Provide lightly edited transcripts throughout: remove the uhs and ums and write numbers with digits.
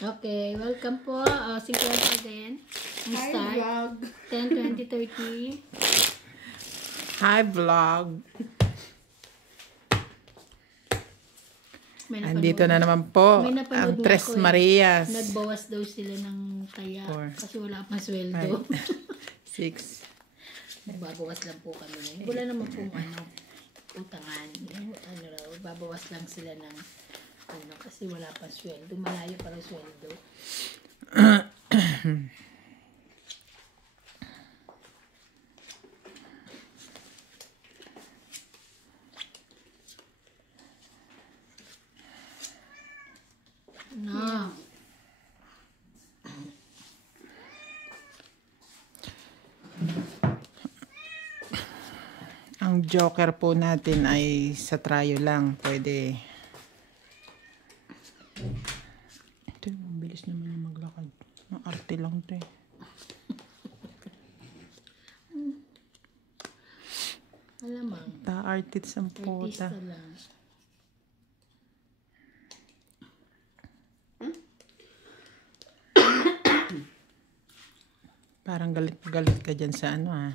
Okay, welcome po. 50 again. Ang Hi, start. vlog. 10, 20, 30. Hi, vlog. May Andito na napanood. naman po May napanood ang nga Tres ako eh. Marias. Nagbawas daw sila ng taya 4, kasi wala pang sweldo. 6. Nagbabawas lang po kami na. Wala naman pong utangan. Ano raw, babawas lang sila ng kasi wala pang sweldo. Malayo para sweldo. No. Ang joker po natin ay sa tryo lang. Pwede. Ito, bilis naman yung maglakad. Ang arte lang ito eh. Alamang. Ta-artist ang Artista puta. lang. Parang galit-galit ka dyan sa ano ah.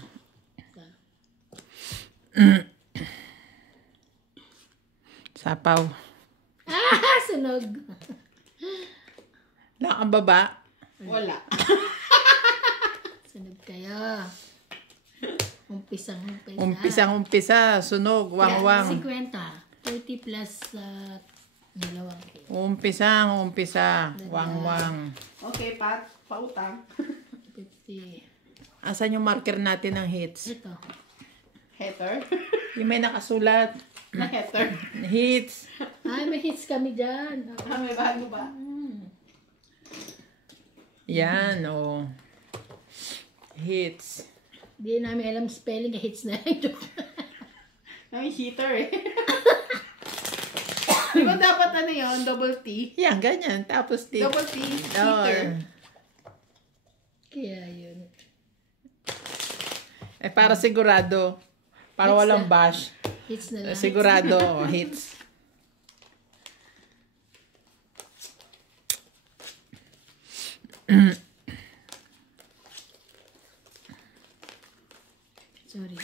Sapaw. Sunog. Lang ang baba. Wala. Sunog kayo. Umpisang-umpisa. Umpisang-umpisa. Sunog. Wang-wang. 50. 30 plus dalawa. Umpisang-umpisa. Wang-wang. Okay, Pat. Pautang. 50. Asan yung marker natin ng hits? Ito. Heater. Yung may nakasulat. Na heater. Hits. Ay, may hits kami dyan. May bago ba? Yan, oh. Hits. Di namin alam spelling, hits na ito. May heater eh. Di ba dapat ano yun? Double T? Yan, ganyan. Tapos tip. Double T. Heater. Kaya yun. Eh, para sigurado. Para Hits walang na. bash. Hits na lang. Sigurado, oh, hits. Sorry.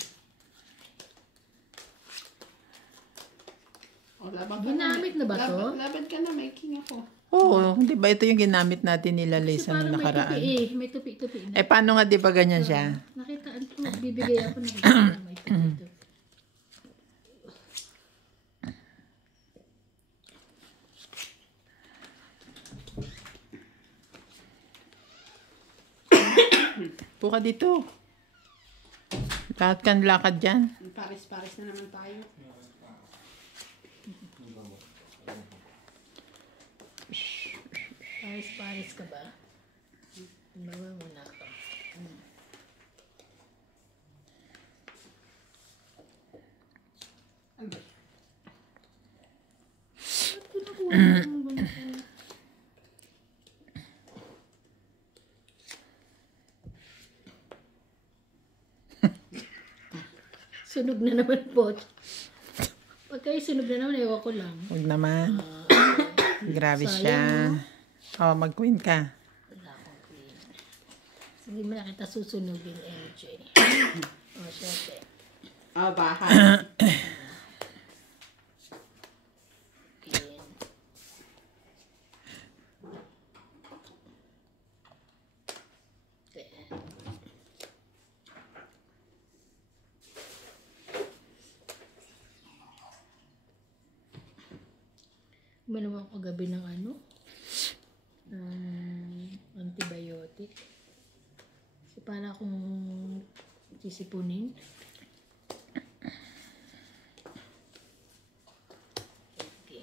O, laban ka Ginamit na ba to? Laban ka na, making ako. Oo, di ba ito yung ginamit natin nila Kasi Liz ano parang nakaraan? may tupi-tupi na. Eh, paano nga di ba ganyan siya? Nakitaan ko, bibigay ako nakita may tupi-tupi. Puka dito. Lahat kan lakad dyan. Paris-paris na naman tayo. Paris-paris ka ba? Bawa muna ako. Sunog na naman po. Pag kayo sunog na naman, ewan ko lang. Huwag naman. Grabe Sayang, siya. Oh, mag-queen ka. Wala akong queen. Hindi mo na kita susunugin, MJ. O, syempre. Ah, bahay. Queen. Ten. Uminom ako kagabi ng antibiotic. Kasi para akong sisipunin. Okay.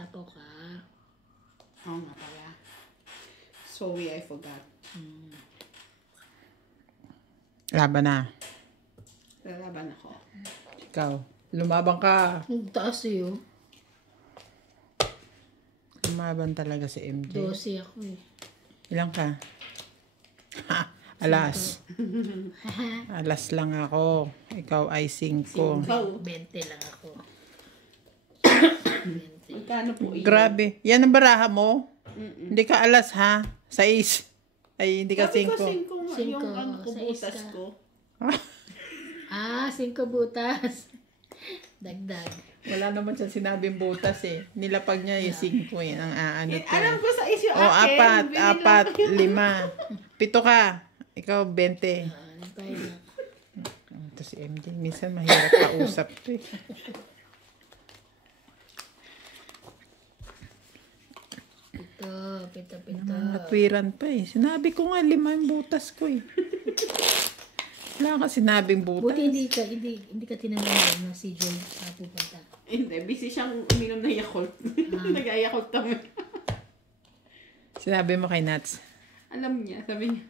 sapaw ka. Oo nga pala. Sorry, I forgot. Laban na. Lalaban ako. Ikaw. Lumabang ka. Ang taas eh, oh. Lumaban talaga si MJ. 12 ako eh. Ilang ka? Ha, alas. Alas lang ako. Ikaw ay 5. Ikaw. 20 lang ako. 20. Magkano po yun? Grabe. Yan ang baraha mo? Hindi ka alas ha? 6. Ay, hindi ka Sabi ko 5. 5 nga yung Cinco. ano ko, Sa butas isa. ko. Ah, 5 butas. Dagdag. Wala naman siya sinabing butas eh. Nilapag niya yung 5 eh. Ang aano to. Alam ko sa is yung O, akin. 4, 5. 7 ka. Ikaw, 20. Ano tayo na? Ito si MJ. Minsan mahirap kausap to eh. Pito. Natwiran pa eh. Sinabi ko nga 5 yung butas ko eh. Wala ka sinabing butas. Buti hindi ka tinanong na si Joy sa pupunta. Hindi, busy siyang uminom ng Yakult. Nag-Yakult kami. Sinabi mo kay Nats. Alam niya, sabi niya,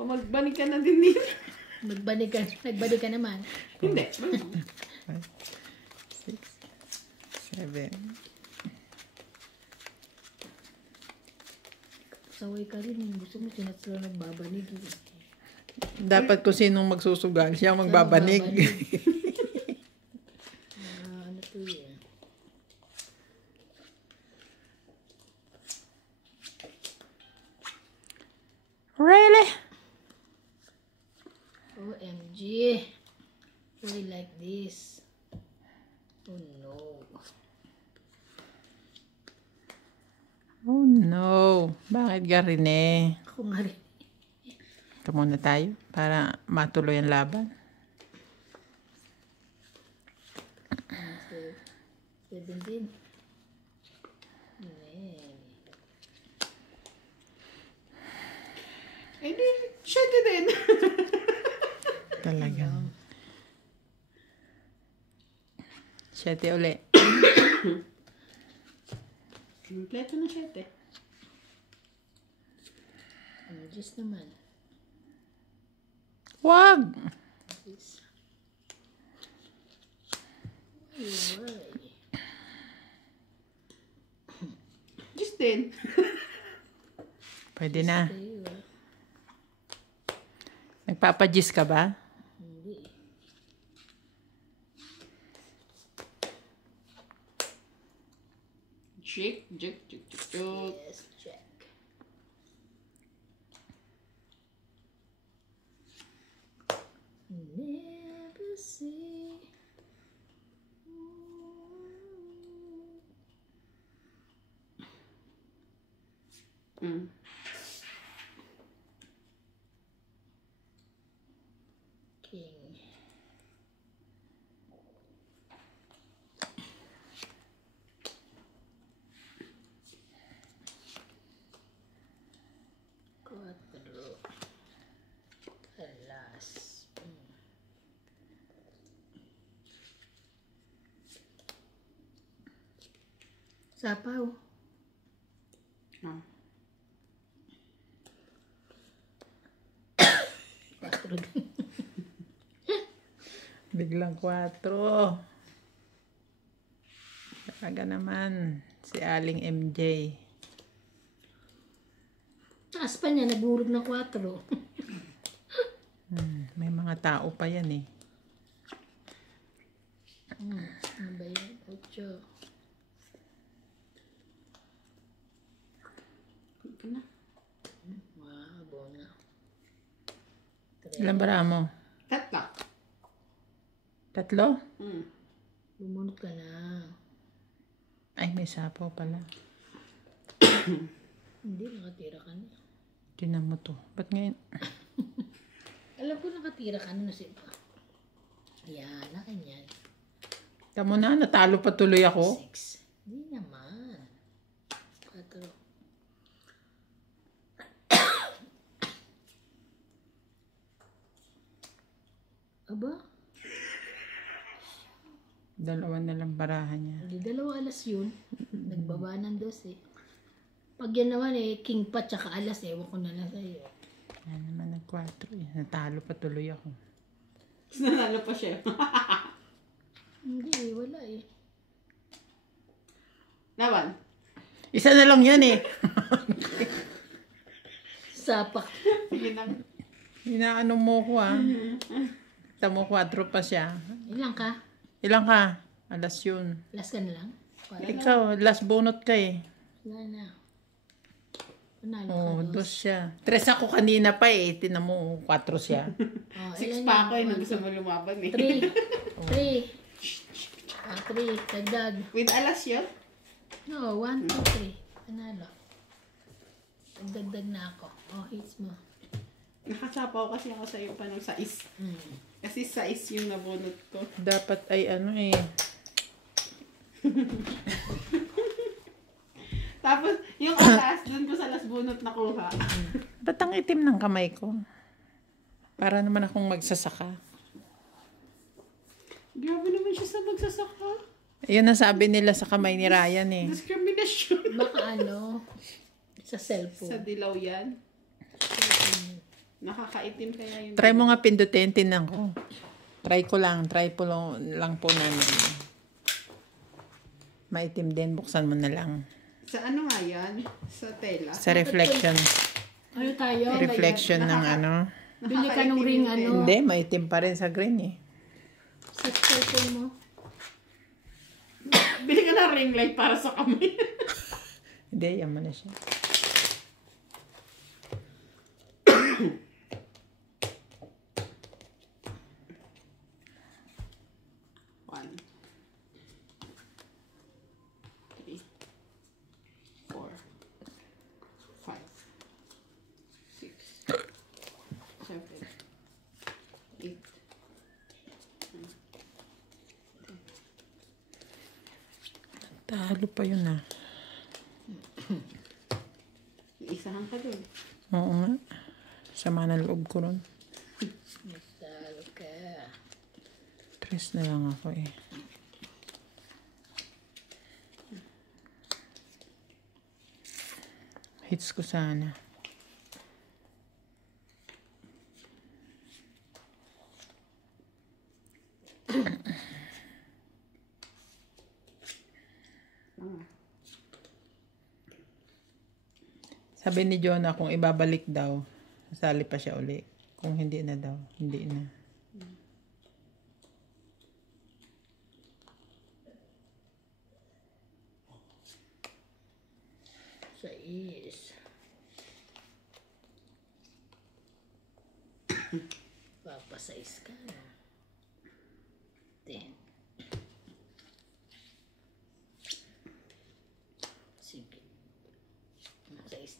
o magbalik ka na din dito. Nagbalik ka naman. Hindi. 5, 6, 7. Saway ka rin. Gusto mo sinats lang nagbabanig. Dapat kung sinong magsusugal, siya ang magbabanig. Ano to yan? Really? OMG. Why like this? Oh no. Oh no. Bakit garin eh? Ako nga rin. Ito muna tayo para matuloy ang laban. 17. Ayan. Eh di, siya din. Talagang. 7 uli. Kompleto na siya, te. Just naman. Wag! This. Why? Just din. Pwede na. Stay, ah. Nagpapagis ka ba? Hindi. Jig. Yes, check. Never see. King. Cuatro. Alas. Sapaw. Ah. Cuatro din. Biglang 4. Talaga naman. Si Aling MJ. Taas pa niya, nagurog na 4. May mga tao pa yan eh. Ano ba yan? 8. Ito na. Wow, bona. Ilan bara mo? 3. 3? Bumunot ka na. Ay, may sapaw pala. Hindi, nakatira ka na. Tinan mo to. Ba't ngayon? Alam ko nakatira ka na nasa iba. Ayan, akin yan. Tamo na, natalo pa tuloy ako. 6. Hindi naman. 4. Aba? 2. Dalawa na lang barahan niya. Hindi, 2 alas yun. Nagbaba ng 12. Pag yan naman king pa tsaka alas, ewan ko na lang sa'yo. Yan naman nag-4 eh. Natalo pa tuloy ako. Nanalo pa siya. Hindi, wala eh. Laban. Isa na lang yan eh. Sapak. Sige lang. Inaano mo ko ah. Tamo 4 pa siya. Ilang ka? Ilang ka? Alas yun. Last ka na lang? Ikaw, last bunot ka eh. Wala na. Panalo Oh, ka. 2 siya. 3 ako kanina pa eh. Tinan mo, 4 siya. Oh, 6 pa ako eh. Nung gusto mo lumaban eh. 3. 3. Dagdag. With alas yun? No, 1, 2, 3. Panalo. Dagdag na ako. Oh, hits mo. Nakasapaw kasi ako sa'yo pa nung 6. Kasi 6 yung nabunot ko. Dapat ay ano eh. Tapos, yung alas, dun ko sa last bunot nakuha. Ba't ang itim ng kamay ko? Para naman akong magsasaka. Grabe naman siya sa magsasaka. Yun ang sabi nila sa kamay ni Ryan eh. Discrimination. Baka sa Sa cellphone. dilaw yan. Nakakaitim kaya yung... Try mo nga pindutin, tinan ko. Try ko lang. Try po lang po namin. Maitim din, buksan mo na lang. Sa ano nga yan? Sa tela? Sa reflection. Ano tayo? Reflection ng ano. Bili ka nung ring ano. Hindi, maitim pa rin sa green eh. Sa cellphone mo. Bili ka ng ring light para sa kamay. Hindi, yaman na siya. One. 3. 4. 5. 6. 7. 8. Talo pa yun ah. Isahan ka dun. Oo nga. Sama ng loob ko ron. Talo ka. 3 na lang ako eh. Hits ko sana. Sabi ni Jonah kung ibabalik daw, sasali pa siya uli. Kung hindi na daw, hindi na. Sa is. Papasais ka na. 10. Sige. Sais.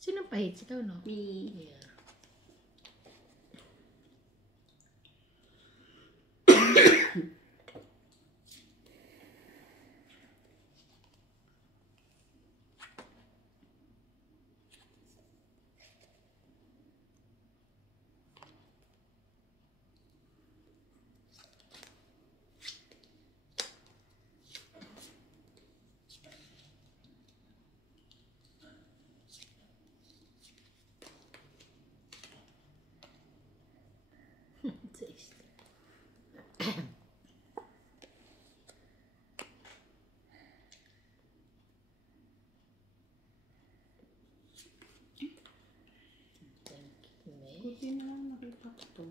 Sino pahit? Ikaw, no? Me. Yeah. Sais. Thank you, May. Buti na lang nakita ko to.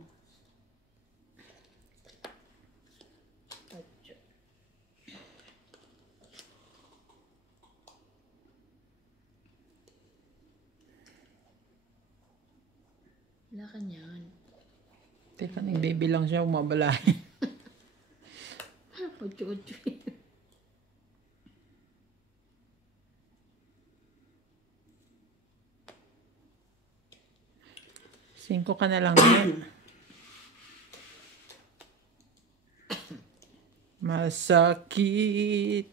Atyo. Wala ka niyan. Teka, nagbibilang siya, umabalahin. Utyo-utyo. 5 ka na lang din. Masakit.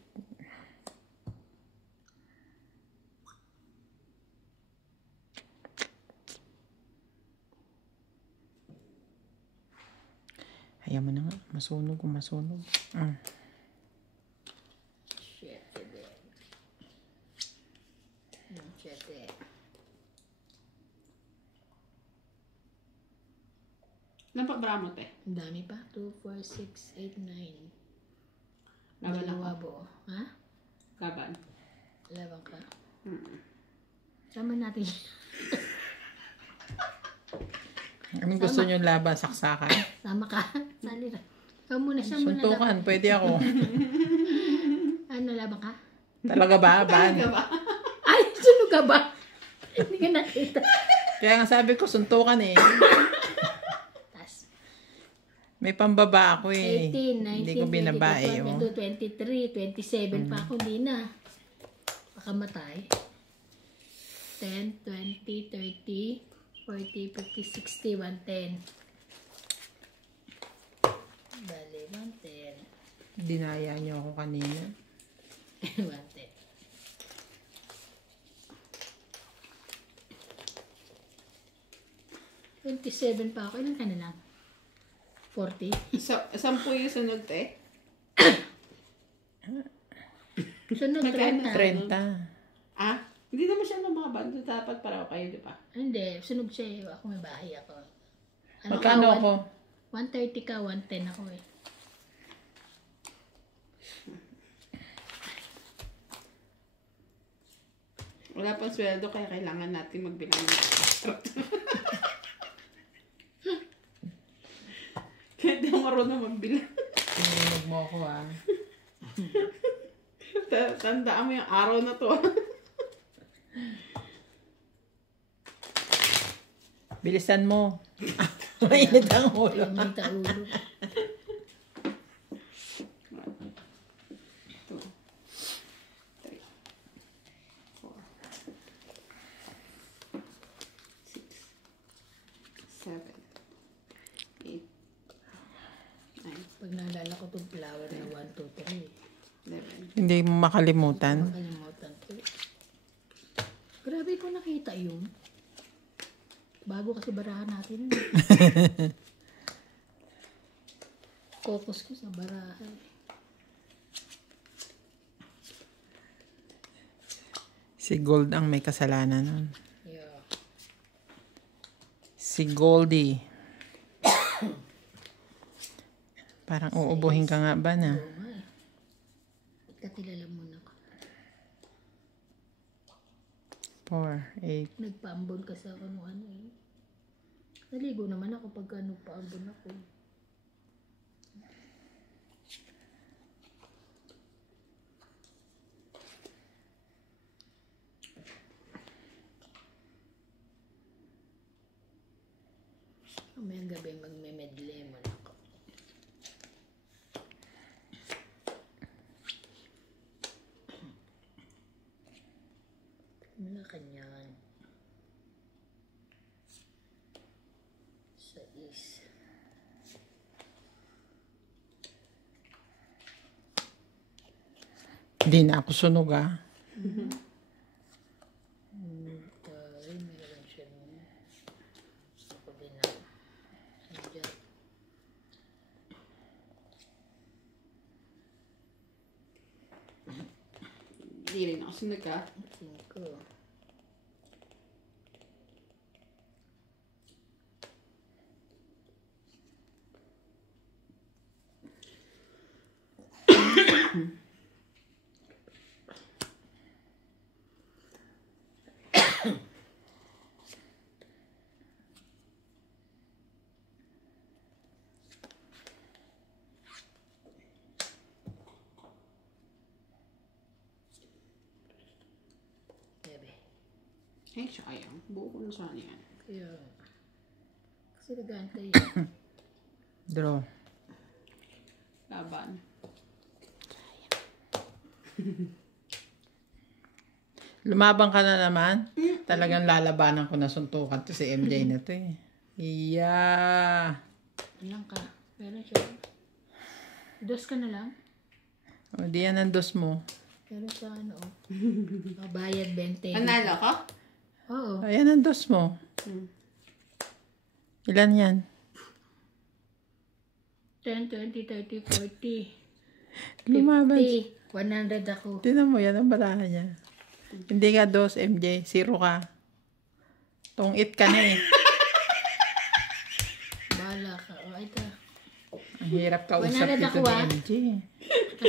Ayaw mo na nga. Masunog kung masunog. Shit, bebe. Shit, eh. Napabra mo, te. Ang dami pa. 2, 4, 6, 8, 9. Laban Dalawa ako. buo. Ha? Laban. Laban ka. Mm. Sama natin. Anong gusto nyo laban? Saksakan? Sama ka. Sali na. Ikaw muna, siya muna. Suntukan. Pwede ako. Ano, laban ka? Talaga ba? Ban? Talaga ba? Ay, sunog ka ba? Hindi ka nakita. Kaya nga sabi ko, suntukan eh. Tas, May pambaba ako eh. 18, 19, Hindi ko binabae. 22, 23, 27 pa ako, hindi na. Makamatay. 10, 20, 30, 40, 50, 60, 110. Bale, 110. Dinaya niyo ako kanina. 110. 27 pa ako. Ilan ka na lang? 40? Sampu yung sunod, te. Sunod, 30. 30. Ah? Hindi naman siya ng mga bando. Dapat para kayo, di ba? Hindi, sunog siya eh. Ako may bahay ako. Magkano ka, ako? 130 ka, 110 ako eh. Wala pang sweldo, kaya kailangan natin magbilang ng extra. Kaya di ako marunong magbilang. Sinunog mo ako ah. Tandaan mo yung araw na to. Bilisan mo. Mainit ang ulo. Ay, may taulo. 2, 3, 4, 6, 7, 8, 9, Pag naalala ko itong flower na 1, 2, 11. 3. Hindi mo makalimutan. Makalimutan ko. Grabe ko nakita yun. Bago kasi barahan natin. Focus ko sa barahan. Si Gold ang may kasalanan nun. Yeah. Si Goldie. Parang uubuhin ka nga ba na? Oo nga eh. Katilala mo na ko. 4, 8. Nagpaambon kasi ako nung ano eh. Naligo naman ako pagka nagpaambon ako. Mamayang gabi magme-medley mo na ako. Malacanang. 6. Hindi na ako sunog ah. Ay, meron siya nun. Ako din na. Nandiyan. Hindi rin ako sunod ka. 5. Bebe. Ay, sayang. Buo ko na sana yan. Kaya, kasi nag-aantay. Draw. Laban. Lumabang ka na naman. Talagang lalabanan ko na suntukan to si MJ na to eh. Yeah. Ilang ka? Meron siya. Dos ka na lang? O, di yan ang dos mo. Meron siya ano. Bayad 20. Panalo ko? Oo. Ayan ang dos mo. Ilan yan? 10, 20, 30, 40, Lumaban. 50, 100 ako. Tinan mo yan ang barahan niya. Hindi ka 2, MJ. 0 ka. Tungit ka na eh. Bahala ka. O, ito. Ang hirap kausap 100 dito ako, ni ah. MJ.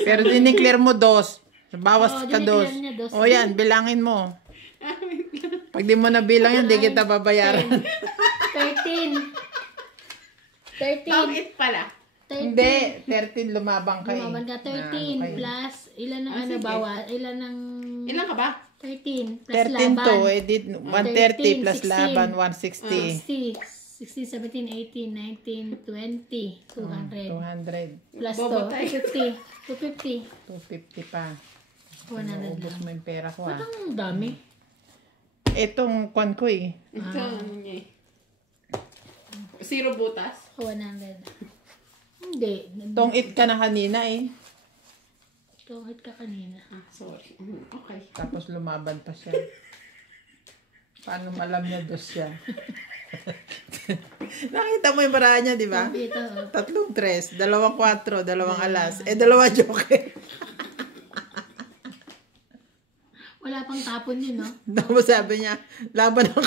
Pero diniklear mo 2. Bawas Oo, ka diniklear 2. niya 2. O yan, bilangin mo. Pag di mo na bilang yan, di kita babayaran. 13. 13. Tawid pala. 13. Hindi, 13 lumabang ka eh. Lumaban ka. 13 okay. plus, ilan ang sige. ilan ang... Ilan ka ba? 13 plus 13 laban. to, edit 130 plus 16. laban, 160. 16, 17, 18, 19, 20, 200. 200. Plus Bobo to, tayo. 250. 250 pa. 100 Ubus lang. mo yung pera ko ah. Parang dami. Itong kwan ko eh. Ito, ano niya eh. 0 butas. 100. Hindi. Tungit ka na kanina eh. Tungit ka kanina. Ah, sorry. Okay. Tapos lumaban pa siya. Paano malam niya 2 siya? Nakita mo yung barahan niya, di ba? Ito, oh. 3 tres, 2 4, 2 alas, 2 joker. Wala pang tapon yun, no? Tapos sabi niya, laban ako.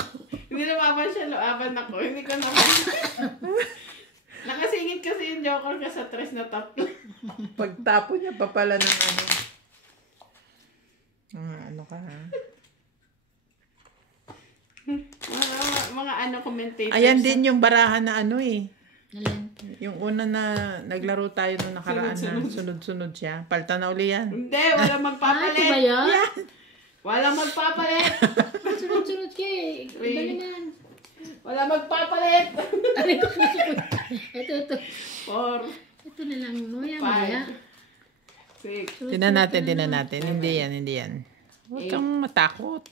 Hindi lumaban siya, luaban ako. Hindi ko naman. Nakasingit kasi yung joker ka sa 3 na tatlo. Pagtapo niya pa pala ng ano. Ano ka ha? mga ano commentators. Ayan din yung barahan na ano eh. Alin? Yung una na naglaro tayo nung nakaraan na sunod-sunod siya. Palta na uli yan. Hindi, walang Ah, ito ba magpapalit. yan? Walang magpapalit. Sunod-sunod ka eh. Dali man. Walang magpapalit. Aray ko, susunod. Ito. 4, Ito na lang. Maya, 5, maya. 6, Tinan natin. Hindi yan. Huwag kang matakot.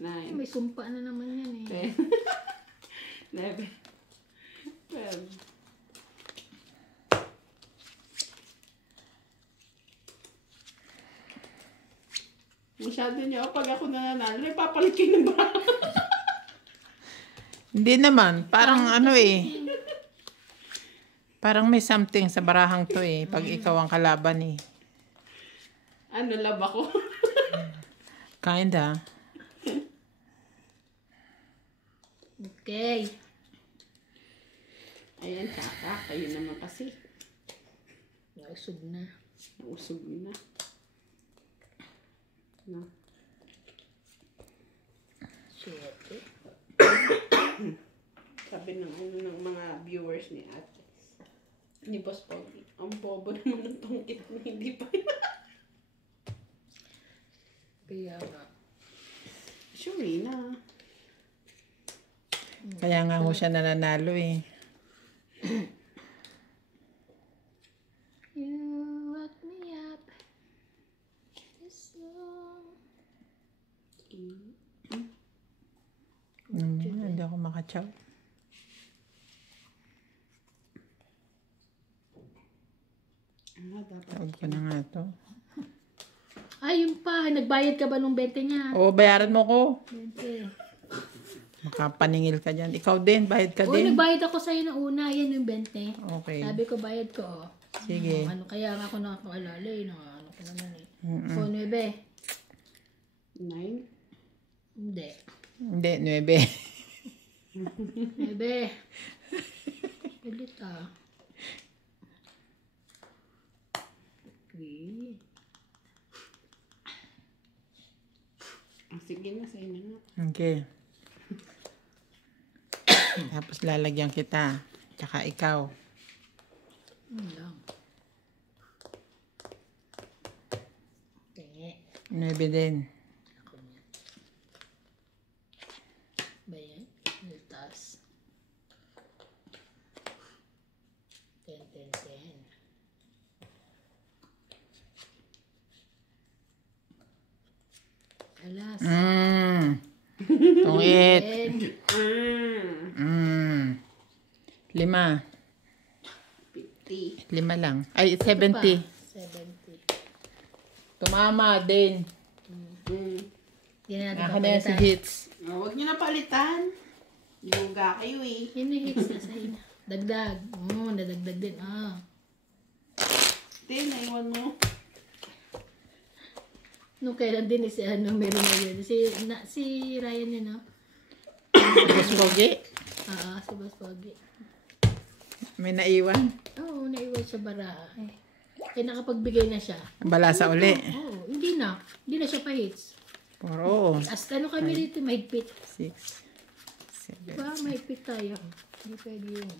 9, May sumpa na naman yan eh. 10, 11, 12. Masyado niyo, pag ako nananalo, ipapalit kayo ng barahan. Hindi naman. Parang ano eh. Parang may something sa barahang to eh. Pag ikaw ang kalaban eh. Ano, love ako? Kinda. Okay. Ayan, tsaka. Kayo naman kasi. Nausog na. Nausog na. No. Shit eh. Sabi ng ano ng mga viewers ni Ate. Ni Boss Pogi. Ang bobo naman ng tungkit na hindi pa. Kaya nga. Sure na. Kaya nga ho siya nananalo eh. You woke me up. This song. Hindi ako makachaw. Dapat. Tawag ko na nga to. Ay, yun pa. Nagbayad ka ba nung 20 niya? Oo, bayaran mo ko. 20. Makapaningil ka dyan. Ikaw din, bayad ka Uy, din. nagbayad ako sa'yo na una. Yan yung 20. Okay. Sabi ko, bayad ko, oh. Sige. Ano, kaya nga ako nakakaalala eh. Ano ko naman eh. Mm-mm. O, 9. 9. Hindi. Hindi, 9. 9. Pilit ah. Okay. Sige na, sa'yo na nga. Okay. Tapos lalagyan kita. Tsaka ikaw. Yun lang. Tingi. 9 din. Ako niya. Ba yan? Taas. 10, 10, 10. Alas. Tungit. 10. 5. 50. 5 lang. Ay, 70. 70. Tumama din. Hindi na natin Ako na yan si papalitan. Hits. Huwag niyo na palitan. Yoga kayo eh. Yun na hits na sa'yo na. Dagdag. Oo, nadagdag din. Ah. naiwan mo. Nung kailan din si meron na yun. Si Ryan yun, no? Boss Pogi, Oo, si Boss Pogi. may naiwan. Oo, naiwan sa baraha. Kaya nakapagbigay na siya. Balasa uli. Oo, hindi na. Hindi na siya pa-hits. Oo. As ano kami dito, mahigpit. 6, 7. Diba? Mahigpit tayo. Hindi pwede yun.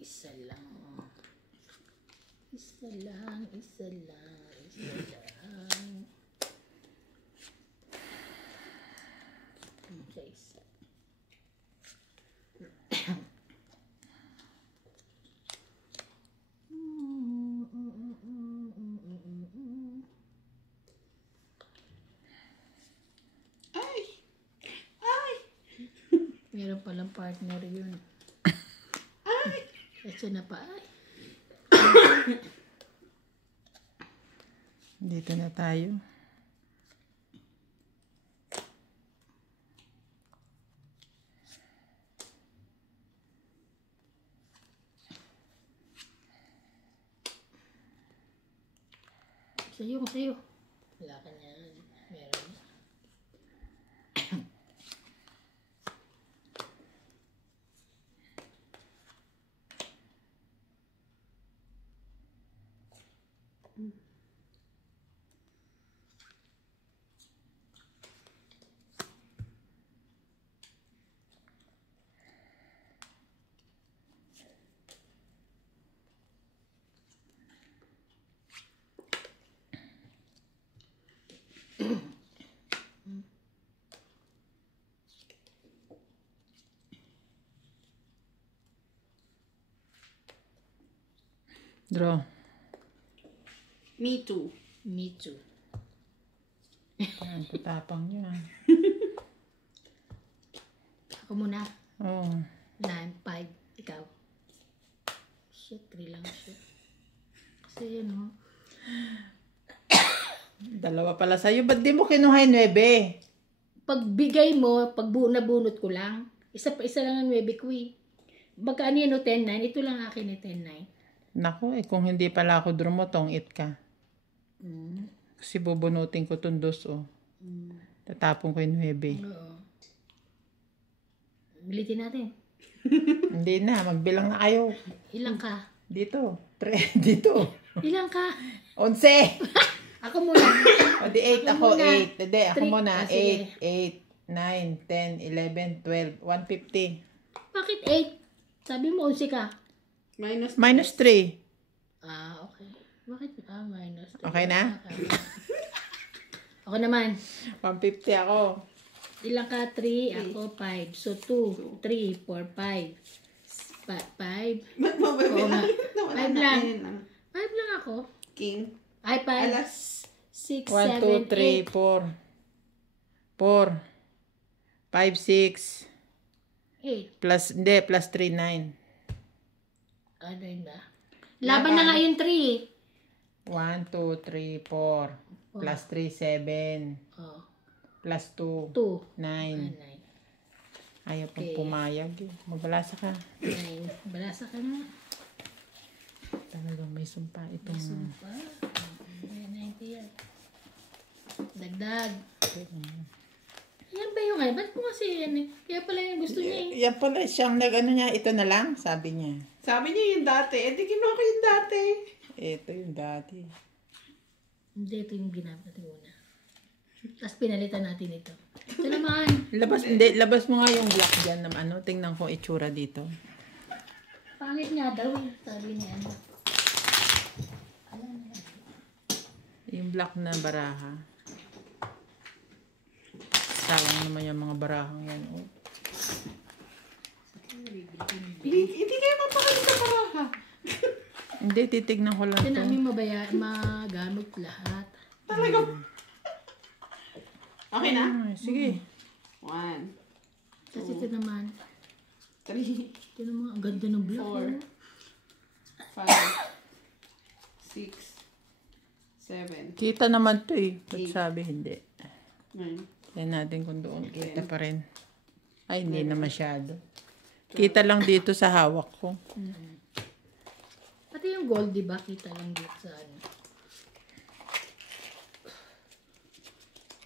Isa lang. Isa lang, isa lang, isa lang. Isa, isa. Ay! Ay! Meron palang partner yun. Ito na pa. Ay. Dito na tayo. Sa'yo, sa'yo. Wala ka niyan. Meron. Draw. Me too. Me too. Ayan, tatapang niya. Ako muna. Oo. 9, 5. Ikaw. Shit, 3 lang siya. Kasi yun, ho. Dalawa pala sa'yo. Ba't di mo kinuha yung 9? Pagbigay mo, nabunot ko lang. Isa lang ang 9 ko eh. Baka ano yun, 10-9. Ito lang akin eh, 10-9. Naku, kung hindi pala ako draw mo, tong it ka. Kasi bubunutin ko itong 2, oh. Tatapon ko yung 9. Oo. Bilitin natin. Hindi na, magbilang na kayo. Ilang ka? Dito. 3, dito. Ilang ka? 11. Ako muna. O di 8 ako, muna. 8. Hindi, ako Three. muna. Ah, sige. 8, 9, 10, 11, 12, 150. Bakit 8? Sabi mo 11 ka. Minus 3. Ah, okay. Bakit? Minus 3. Okay na? Ako naman. 150 ako. Ilang ka? 3. Ako 5. So 2, 3, 4, 5. 5. Ba't mo ba Oo nga. Nawala 5 na. lang. Ayun na. 5 lang ako. King. Ay, 5. Alas. 6, 1, 7, 2, 3, 4. 4. 5, 6. 8. Plus, hindi, plus 3, 9. Ano yun ba? Laban na nga yung 3. 1, 2, 3, 4. Plus 3, 7. Oh. Plus 2, 2. 9. 9. Ayaw pang Okay. pumayag eh. Magbalasa ka. 9. Balasa ka na. Talagang may sumpa itong... Sumpa. May 90 yan. Dagdag. Yan ba yung ano? Ba't mo kasi yan eh? Kaya pala yung gusto niya eh. Yan pala siyang nag-ano niya. Ito na lang, sabi niya. Sabi niya yung dati. Eh, di kinuha ko yung dati. Ito yung dati. Hindi, ito yung ginamit natin una. Tapos pinalitan natin ito. Ito naman. Labas mo nga yung black dyan na ano. Tingnan ko itsura dito. Pangit nga daw eh. Sabi niya. Yung black na baraha. Sayang naman yung mga barahang yan. Oh. Hindi kayo mapakalit sa paraha. Hindi, titignan ko lang Kasi to. namin magamit lahat. Talaga. Okay na? Ay, sige. 1, Kasi ito naman, 3, ito naman, ang ganda ng block. 4, Oh. 5, 6, 7, Kita naman to eh. Ba't Eight. sabi hindi? 9. Tignan natin kung doon. Kita pa rin. Ay, hindi na masyado. Kita lang dito sa hawak ko. Pati yung gold, di ba? Kita lang dito sa ano.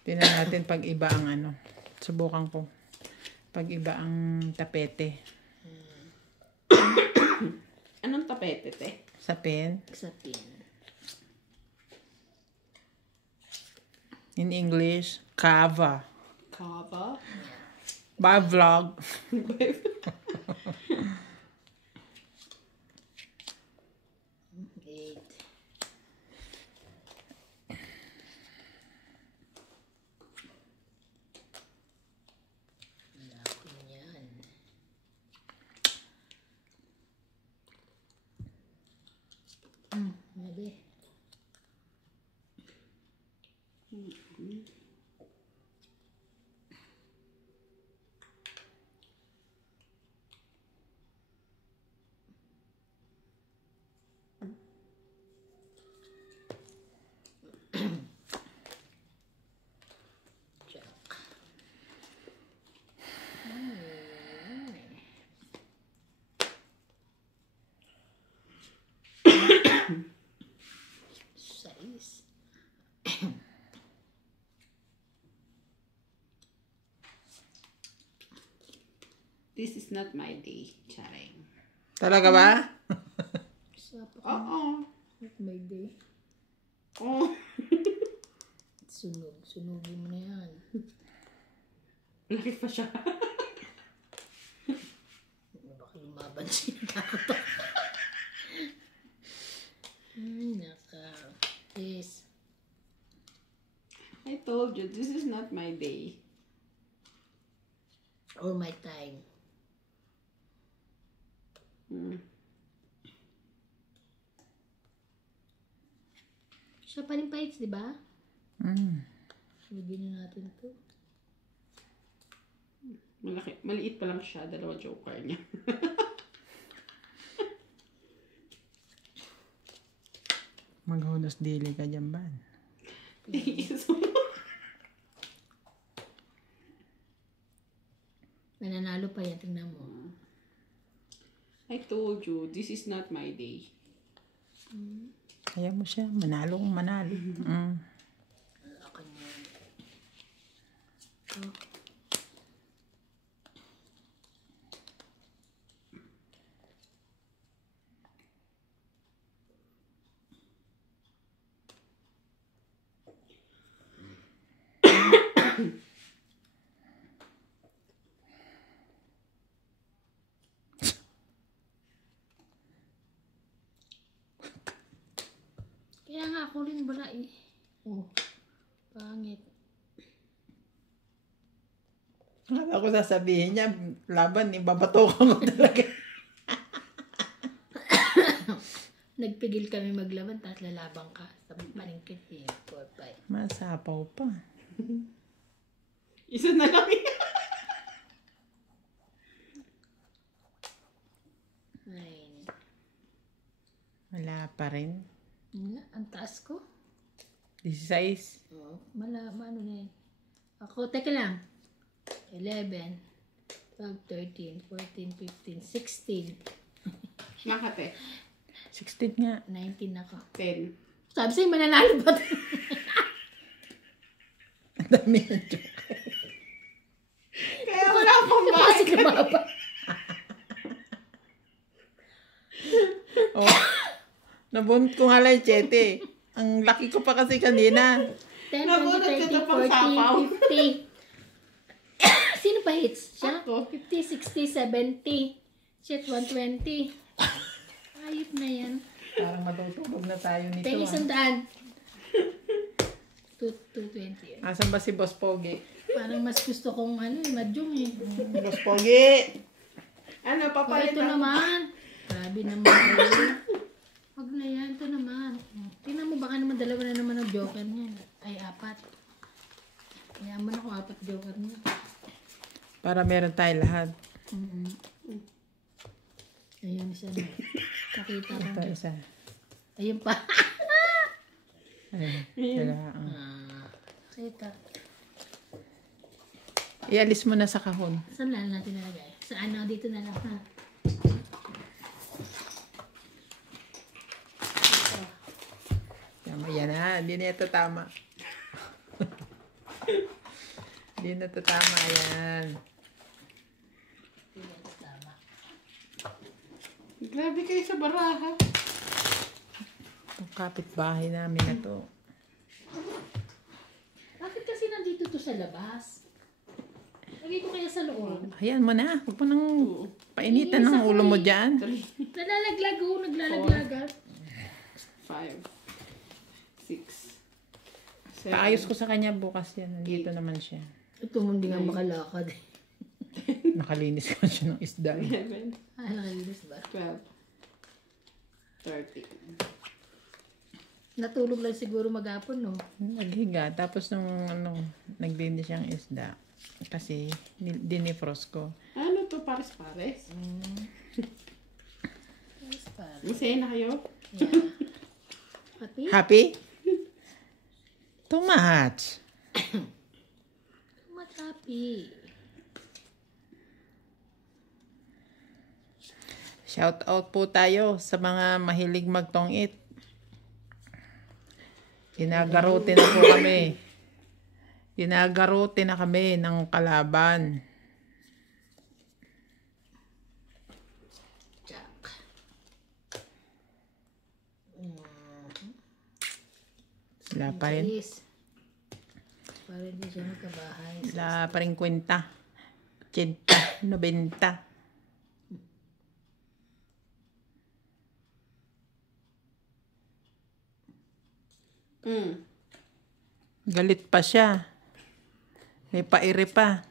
Tingnan natin pag iba ang ano. Subukan ko. Pag iba ang tapete. Anong tapete, te? Sa pen. Sa pin. In English, kava. Kava? Bye vlog. Eight. Wala ko yan. Maybe. Jack. Size. This is not my day, charing. Talaga ba? Sapa ko. Oo. Not my day. Oh. Sunog. Sunugin mo na yan. Laki pa siya. Baka lumaban siya. Nakakata. Ay, naka. Yes. I told you, this is not my day. Or my time. Hmm. Siya pa rin pa-hits, di ba? Mm. Lagyan na natin to. Malaki, maliit pa lang siya, 2 joker niya. Maghunos dili ka dyan ba? Mananalo pa yan, tingnan mo. I told you, this is not my day. Kaya mo siya. Manalo kung manalo. Mm. Ako niya. Oh. Kaya nga ako rin wala eh. Oh, pangit. Akala ko sasabihin niya, laban, ibabatokan ko talaga. Nagpigil kami maglaban, tapos lalabang ka. Sabi paningkit eh. 4, 5. Masapaw pa. Isa na lang yan. 9. Wala pa rin. Ang taas ko. 16. Oh, ano na yan. Ako, teka lang. 11, 12, 13, 14, 15, 16. Nakate. 16 nga. 19 ako. 10. Sabi sa'yo, mananalo ba? Ang dami ng joke. Kaya wala pang Kasi lumaba. Oh. Nabunot ko nga lang, Chete. Ang laki ko pa kasi kanina. 10, Nabunot ka 20, na pang 30, sapaw. 40, 50. Sino pa hits? Siya? Ako. 50, 60, 70. Shit, 120. Ayop na yan. Parang matutulog na tayo nito. Pengi Ah. 100. 220 yan. Asan ba si Boss Pogi? Parang mas gusto kong madyong eh. Boss Pogi! Ano, Oh, papalit ito ako. naman. Grabe naman. Wag na yan. Ito naman. Tingnan mo, baka naman dalawa na naman ang joker niya. Ay, 4. Kaya mo na kung 4 joker niya. Para meron tayo lahat. Ayun, isa na. Nakita ko. Ito, isa. Ayun pa. Ayun. Wala. Kita. Ialis mo na sa kahon. Saan lang natin nalagay? Sa ano? Dito na lang, ha? Tama, yan na. Hindi na ito tama. Hindi na ito tama. Yan. Tama. Grabe kayo sa baraha. Ang kapitbahay namin na to. Bakit kasi nandito to sa labas? Lagay ko kaya sa loob. Ayan mo na. Huwag mo nang painitan ng ulo mo dyan. Nalalaglag, oh. Naglalaglagan. 5, 6, 7. Paayos ko sa kanya bukas yan. Nandito naman siya. Ito, hindi nga makalakad. Nakalinis ko siya ng isda. 11, Ay, nakalinis ba? 12, 13. Natulog lang siguro maghapon, no? Naghiga. Tapos nung naglinis siyang isda. Kasi dinifrost ko. Ano to? Pares-pares? Yes, pare. Masaya na kayo? Yeah. Happy? Happy? Too much. Much happy. Shout out po tayo sa mga mahilig magtongit. Ginagarote na po kami. Ginagarote na kami ng kalaban. Jack. Wala pa rin. Cheese. Para hindi siya magkabahay. Wala pa rin kwenta. 80, 90. Galit pa siya. May paire pa.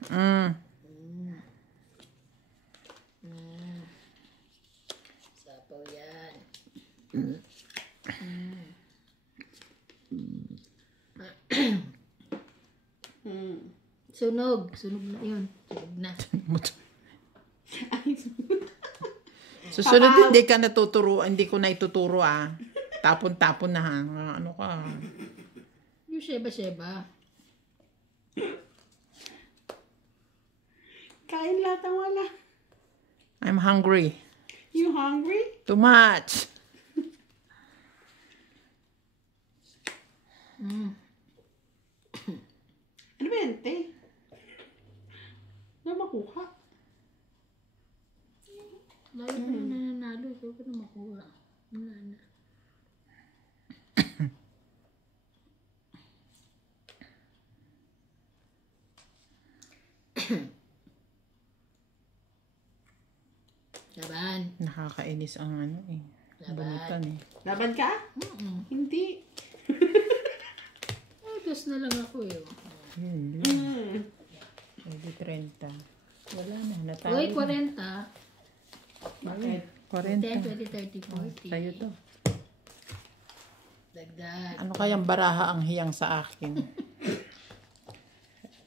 Sapaw yan. Sunog. Sunog na yun. Sunog na. Susunod hindi ka natuturo, hindi ko na ituturo Tapon-tapon na ha. Ano ka? Yung sheba-sheba. Kain lahat ang wala. I'm hungry. You hungry? Too much. Ano ba yan, te? Ano makuha? Lalo pa na nananalo. Ikaw pa na makuha. Wala na. Laban. Nakakainis ang bunutan Laban ka? Hindi. Ay, gas na lang ako eh. Hindi. Pwede 30. Wala na. Natalo. Uy, 40. Bakit? 10, 20, 30, 40. Sa'yo to. Dagdag. Ano kayang baraha ang hiyang sa akin?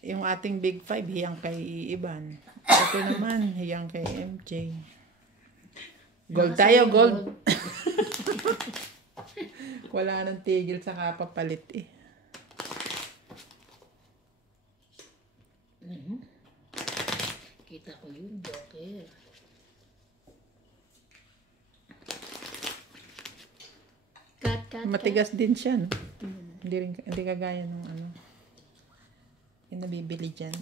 Yung ating Big Five, hiyang kay Iban. Ito naman, hiyang kay MJ. Gold tayo, gold. Wala nang tigil sa kapapalit eh. Kita ko yun, Joker. Cut. Matigas din siya, no? Hindi kagaya ng yung nabibili dyan.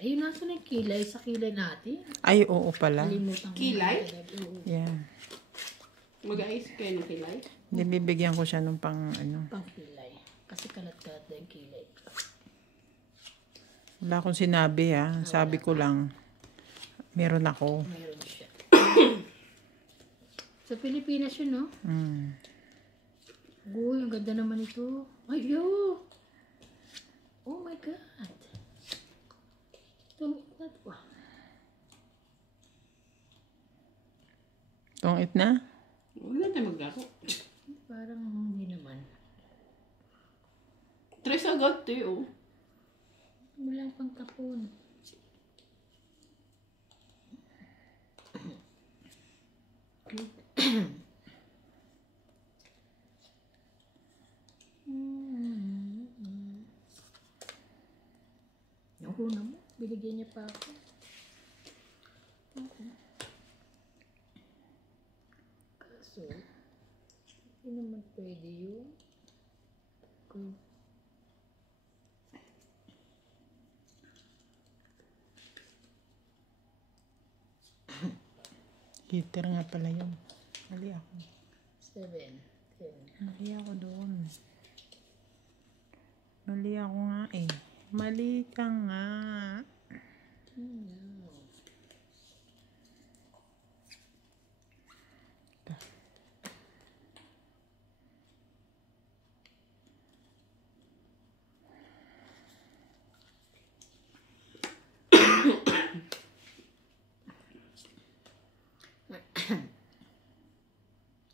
Ayun, nasa na yung kilay sa kilay natin. Ay, oo pala. Kalimutan ko. Kilay? Oo. Yeah. Mag-ayos kayo ng kilay? Bibigyan ko siya ng pang Pang kilay. Kasi kalat-kalat na yung kilay. Wala akong sinabi Sabi ko lang, meron ako. Mayroon siya. Sa Pilipinas yun, no? Uy, ang ganda naman ito. Ayo! Oh my God! Itong na to. Tungit na? Huwag na tayo maglaro. Parang hindi naman. Tres agad tayo. Walang pangkapon. Ako na mo. Binigyan niya pa ako. Kaso, hindi naman pwede yun. Kung Heater nga pala yun. Mali ako. 7, 10. Mali ako doon. Mali ako nga eh. Mali ka nga. No.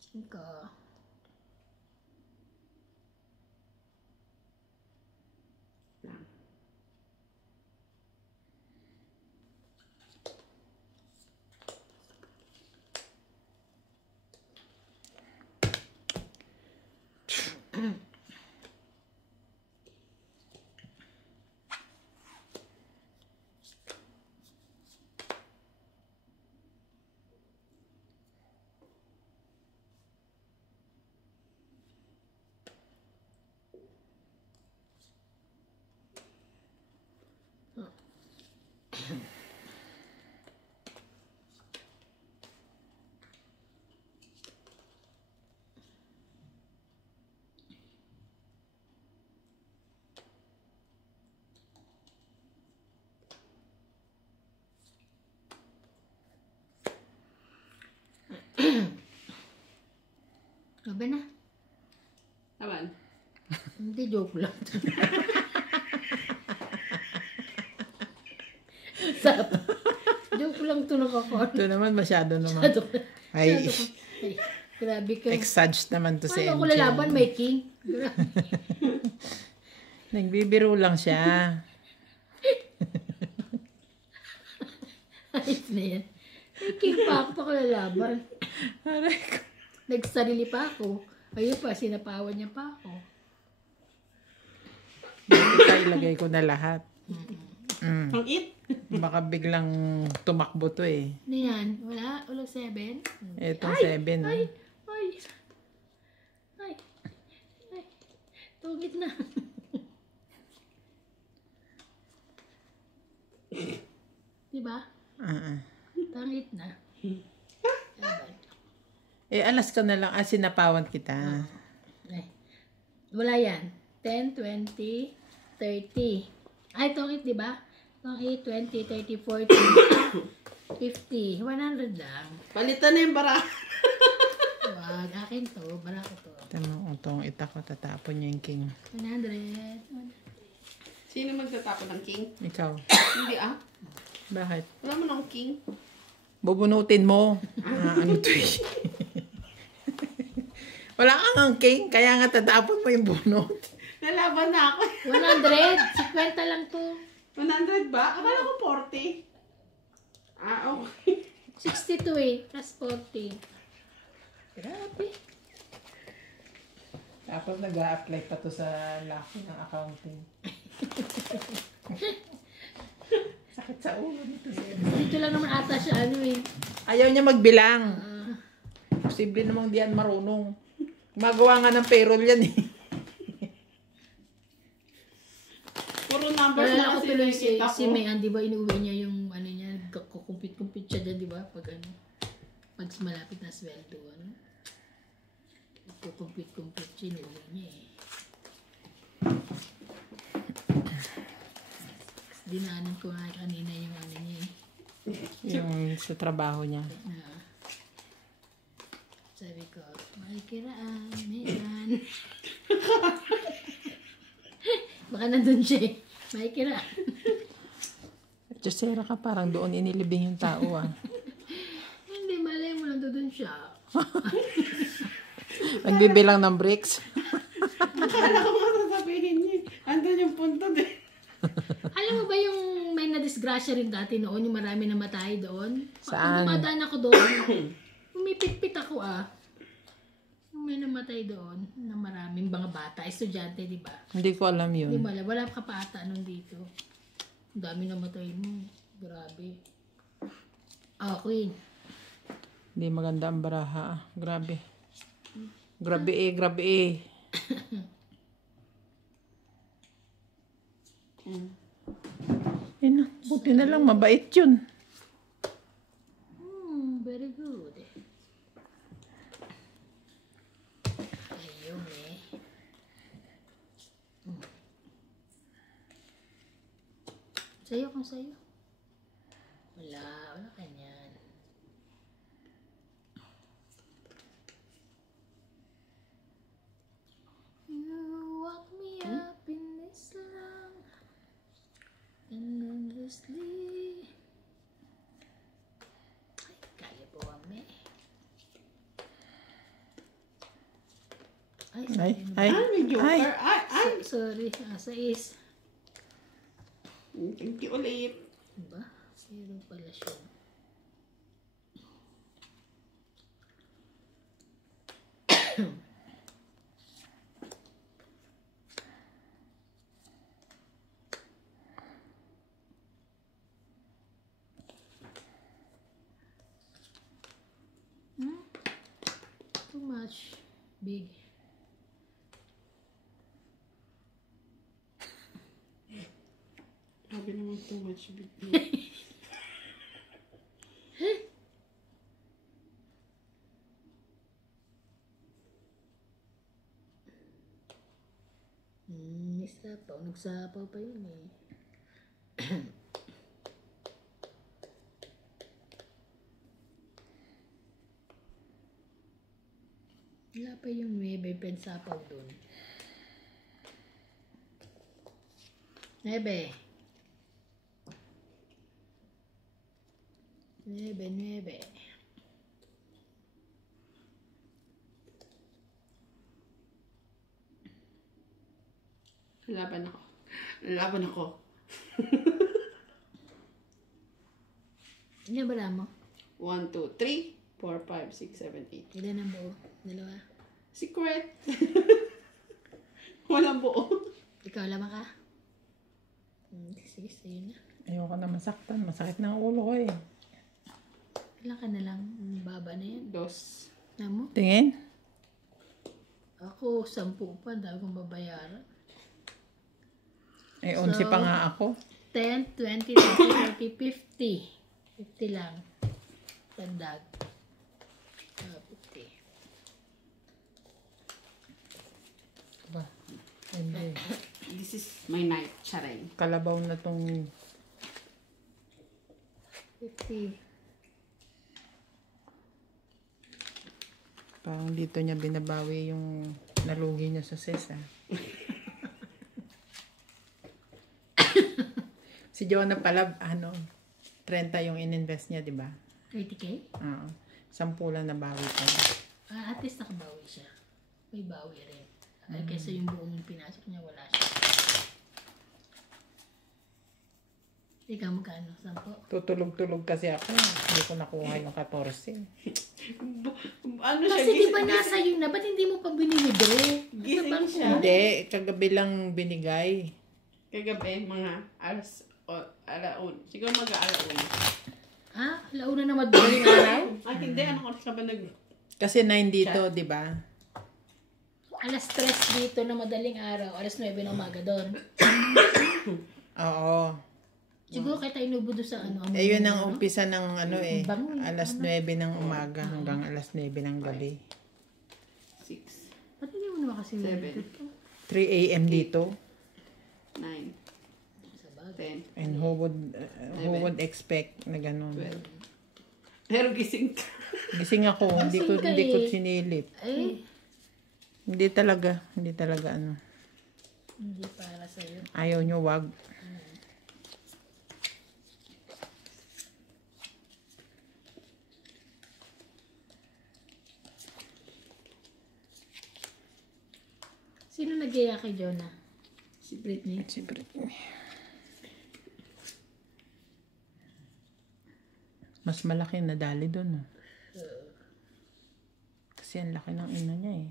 Cinco. Sabi na. Naman. Hindi, joke lang. Sarap. Joke lang ito nakakon. Ito naman masyado naman. Ay, Ay, grabe ka. exage naman to si Paano ako MJ. lalaban, may king? Grabe. Nagbibiro lang siya. Ayos na yan. May king pa ako pa lalaban. Aray ko. Nagsarili pa ako. Ayun pa, sinapawan niya pa ako. Ito ilagay ko na lahat. Ang it. Baka biglang tumakbo to eh. Ano yan? Wala? Walang 7? Etong 7. Ay! Ay! Ay! Ay! Tugit na. Diba? Tangit na. Ayan. Eh, alas ka na lang. Sinapawan kita. Ay. Wala yan. 10, 20, 30. Ay, tongit, di ba? Tongit, 20, 30, 40, 50, 100 lang. Palitan na yung bara. Wag, akin to. Bara ko to. Tama, itong ko tatapon niya yung king. 100. Sino magtatapon ng king? Ikaw. Hindi ah. Bakit? Wala mo ng king. Bubunutin mo. Ano to eh? Wala kang ang king, kaya nga tatapon mo yung bunot. Nalaban na ako. 100. 50 lang to. 100 ba? Akala ko 40. Ah, okay. 62 eh. Plus 40. Grabe. Tapos nag-a-apply pa to sa laki ng accounting. Sakit sa ulo nito siya. Dito lang naman ata siya ano eh. Ayaw niya magbilang. Posible namang diyan marunong. Magawa nga ng payroll yan eh. Puro numbers Wala na ako kasi tuloy si, nakikita si ko. Mayan, di ba inuwi niya yung ano niya, kukumpit-kumpit siya dyan, di ba? Pag ano, pag malapit na sweldo, ano? Kukumpit-kumpit siya, inuwi niya eh. Dinaanan ko nga kanina yung ano niya eh. Yung sa trabaho niya. Na, Sabi ko, makikiraan, meron. Baka nandun siya eh. Makikiraan. Josera ka, parang doon inilibing yung tao ah. Hindi, malay mo nandun siya. Nagbibilang ng bricks. Akala ko nga sasabihin niya. Andun yung punto din. Alam mo ba yung may nadisgrasya rin dati noon, yung marami namatay doon? Saan? Pag dumadaan ako doon, umipit-pit ako ah. Yung may namatay doon, na maraming mga bata, estudyante, di ba? Hindi ko alam yun. Hindi mo alam, wala ka pa ata nun dito. Ang dami namatay mo. Grabe. Queen. Hindi maganda ang baraha. Ah. Grabe. Grabe eh, grabe eh. Yun, buti na lang, mabait yun. Very good. Ayun eh. Sa'yo kung sa'yo. Wala kanyan. You walk me up in this long and endlessly. Ay, kaya po kami. Ay, sorry. ay, May ay. joker. Ay. Sorry, sa is. Thank you ulit. Diba? Zero pala siya. Too much. Big. Sabi naman too much big. Nagsapaw. Nagsapaw pa yun eh. Wala pa yung Nuebe pensapaw dun. Nuebe. Nuebe. Laban ako. Ilan ba mo? 1, 2, 3, 4, 5, 6, 7, 8. Ilan ang buo? Dalawa. Secret. Walang buo. Ikaw lamang ka? Sige, sa'yo na. Ayoko na masaktan. Masakit na ang ulo ko eh. Ilan ka na lang? Baba na yan. 2. Namo? Tingin? Ako, 10 pa. Ang dami kong babayaran. Eh, 11 pa nga ako. 10, 20, 30, 40, 50. 50 lang. Tandag. 50. Ba? Hindi. This is my night. Charay. Kalabaw na tong 50. parang dito niya binabawi yung nalugi niya sa sesa. Si Jonah pala, 30 yung ininvest niya, di ba? 30K? Oo. 10 lang nabawi pa. At least nakabawi siya. May bawi rin. Kaysa yung buong pinasok niya, wala siya. Ikaw magkano? 10? Tutulog-tulog kasi ako. Hindi ko nakuha yung 14. Ano siya? Kasi di ba nasa yun na? Ba't hindi mo pa binili-withdraw? Gising siya. Hindi, kagabi lang binigay. Kagabi, mga alaun. Siguro mag-alaun. Launa na madaling araw? Hindi. Ano oras ka ba nag... Kasi 9 dito, di ba? Alas 3 dito na madaling araw. Alas 9 ng umaga doon. Oo. Siguro kahit tayo inubo doon sa Eh, yun ang umpisa ng Bango eh. alas 9 ng umaga hanggang alas 9 ng gabi. 6, Ba't hindi mo naman kasi 7, 3 a.m. dito. 9, sa bagay. 10, And who would expect na ganun? 12. Pero gising ka. Gising ako, Gising ka hindi ko eh. sinilip. Eh, Hindi talaga ano. hindi para sa'yo. Ayaw nyo, wag. Sino nagyaya kay Jonah? Si Britney. Si Britney. Mas malaki na dali doon. Kasi ang laki ng ina niya eh.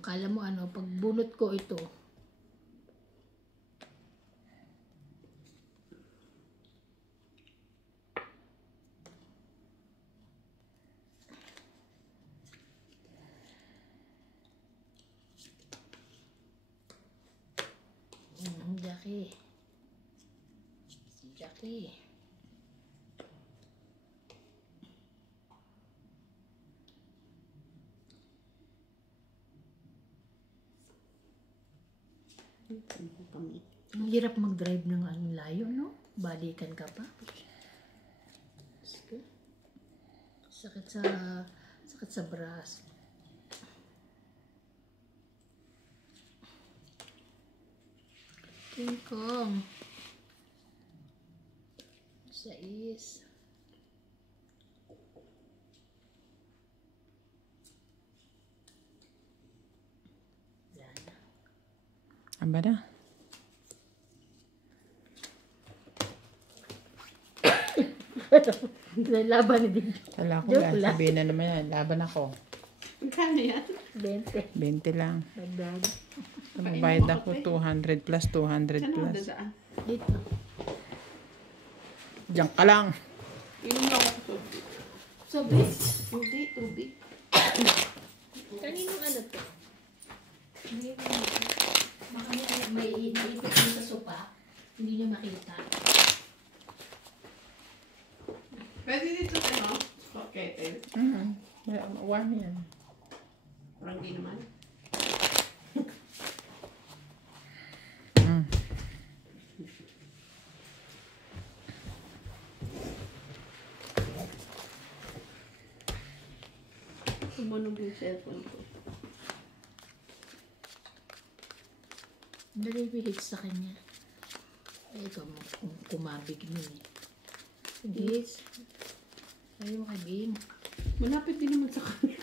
Kala mo ano, pag bunot ko ito, Jackie. Si Jackie. Kami. Ang hirap mag-drive ng layo, no? Balikan ka pa. Sakit sa braso. King Kong. 6. Aba na. Laban ni din. Kala ko Joke lang. lang. Sabihin na naman yan. Laban ako. Magkano yan? 20. 20 lang. Dagdag. Magbayad ako 200 plus 200 Saan ako plus. dadaan? Dito. Diyan ka lang. Inom lang ako tubig. Sobrang. Hindi, tubig. Kaninong ano to? Hindi ko baka may naipit mo sa sopa. Hindi niyo makita. Pwede dito sa ano? Kettle. Warm yan. Parang di naman. Tumunog yung cellphone ko. Nalibihit sa kanya. Ay, ikaw kumabig nun eh. Higis. Ayaw kay Bing. Malapit din naman sa kanya.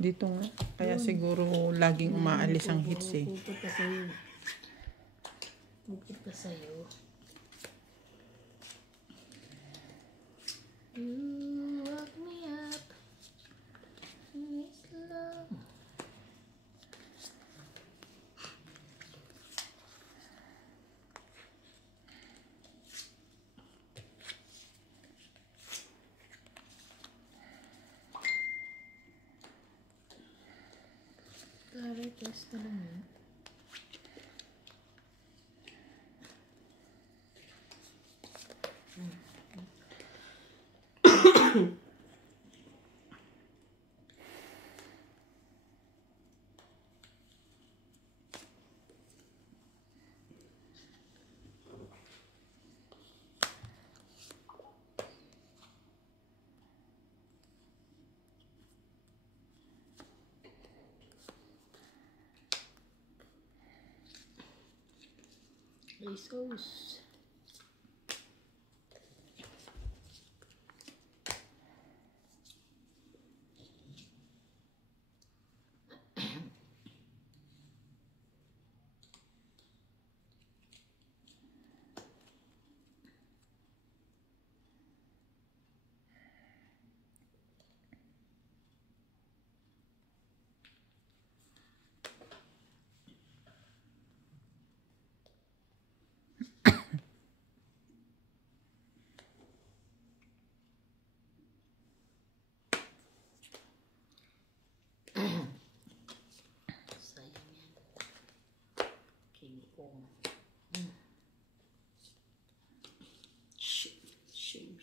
Dito nga. Kaya siguro laging umaalis ang hits eh. Pupunta sa'yo. Pupunta sa'yo. You woke me up. It's love. Tara, test na lang yun. Sauce. ini kong. Shame.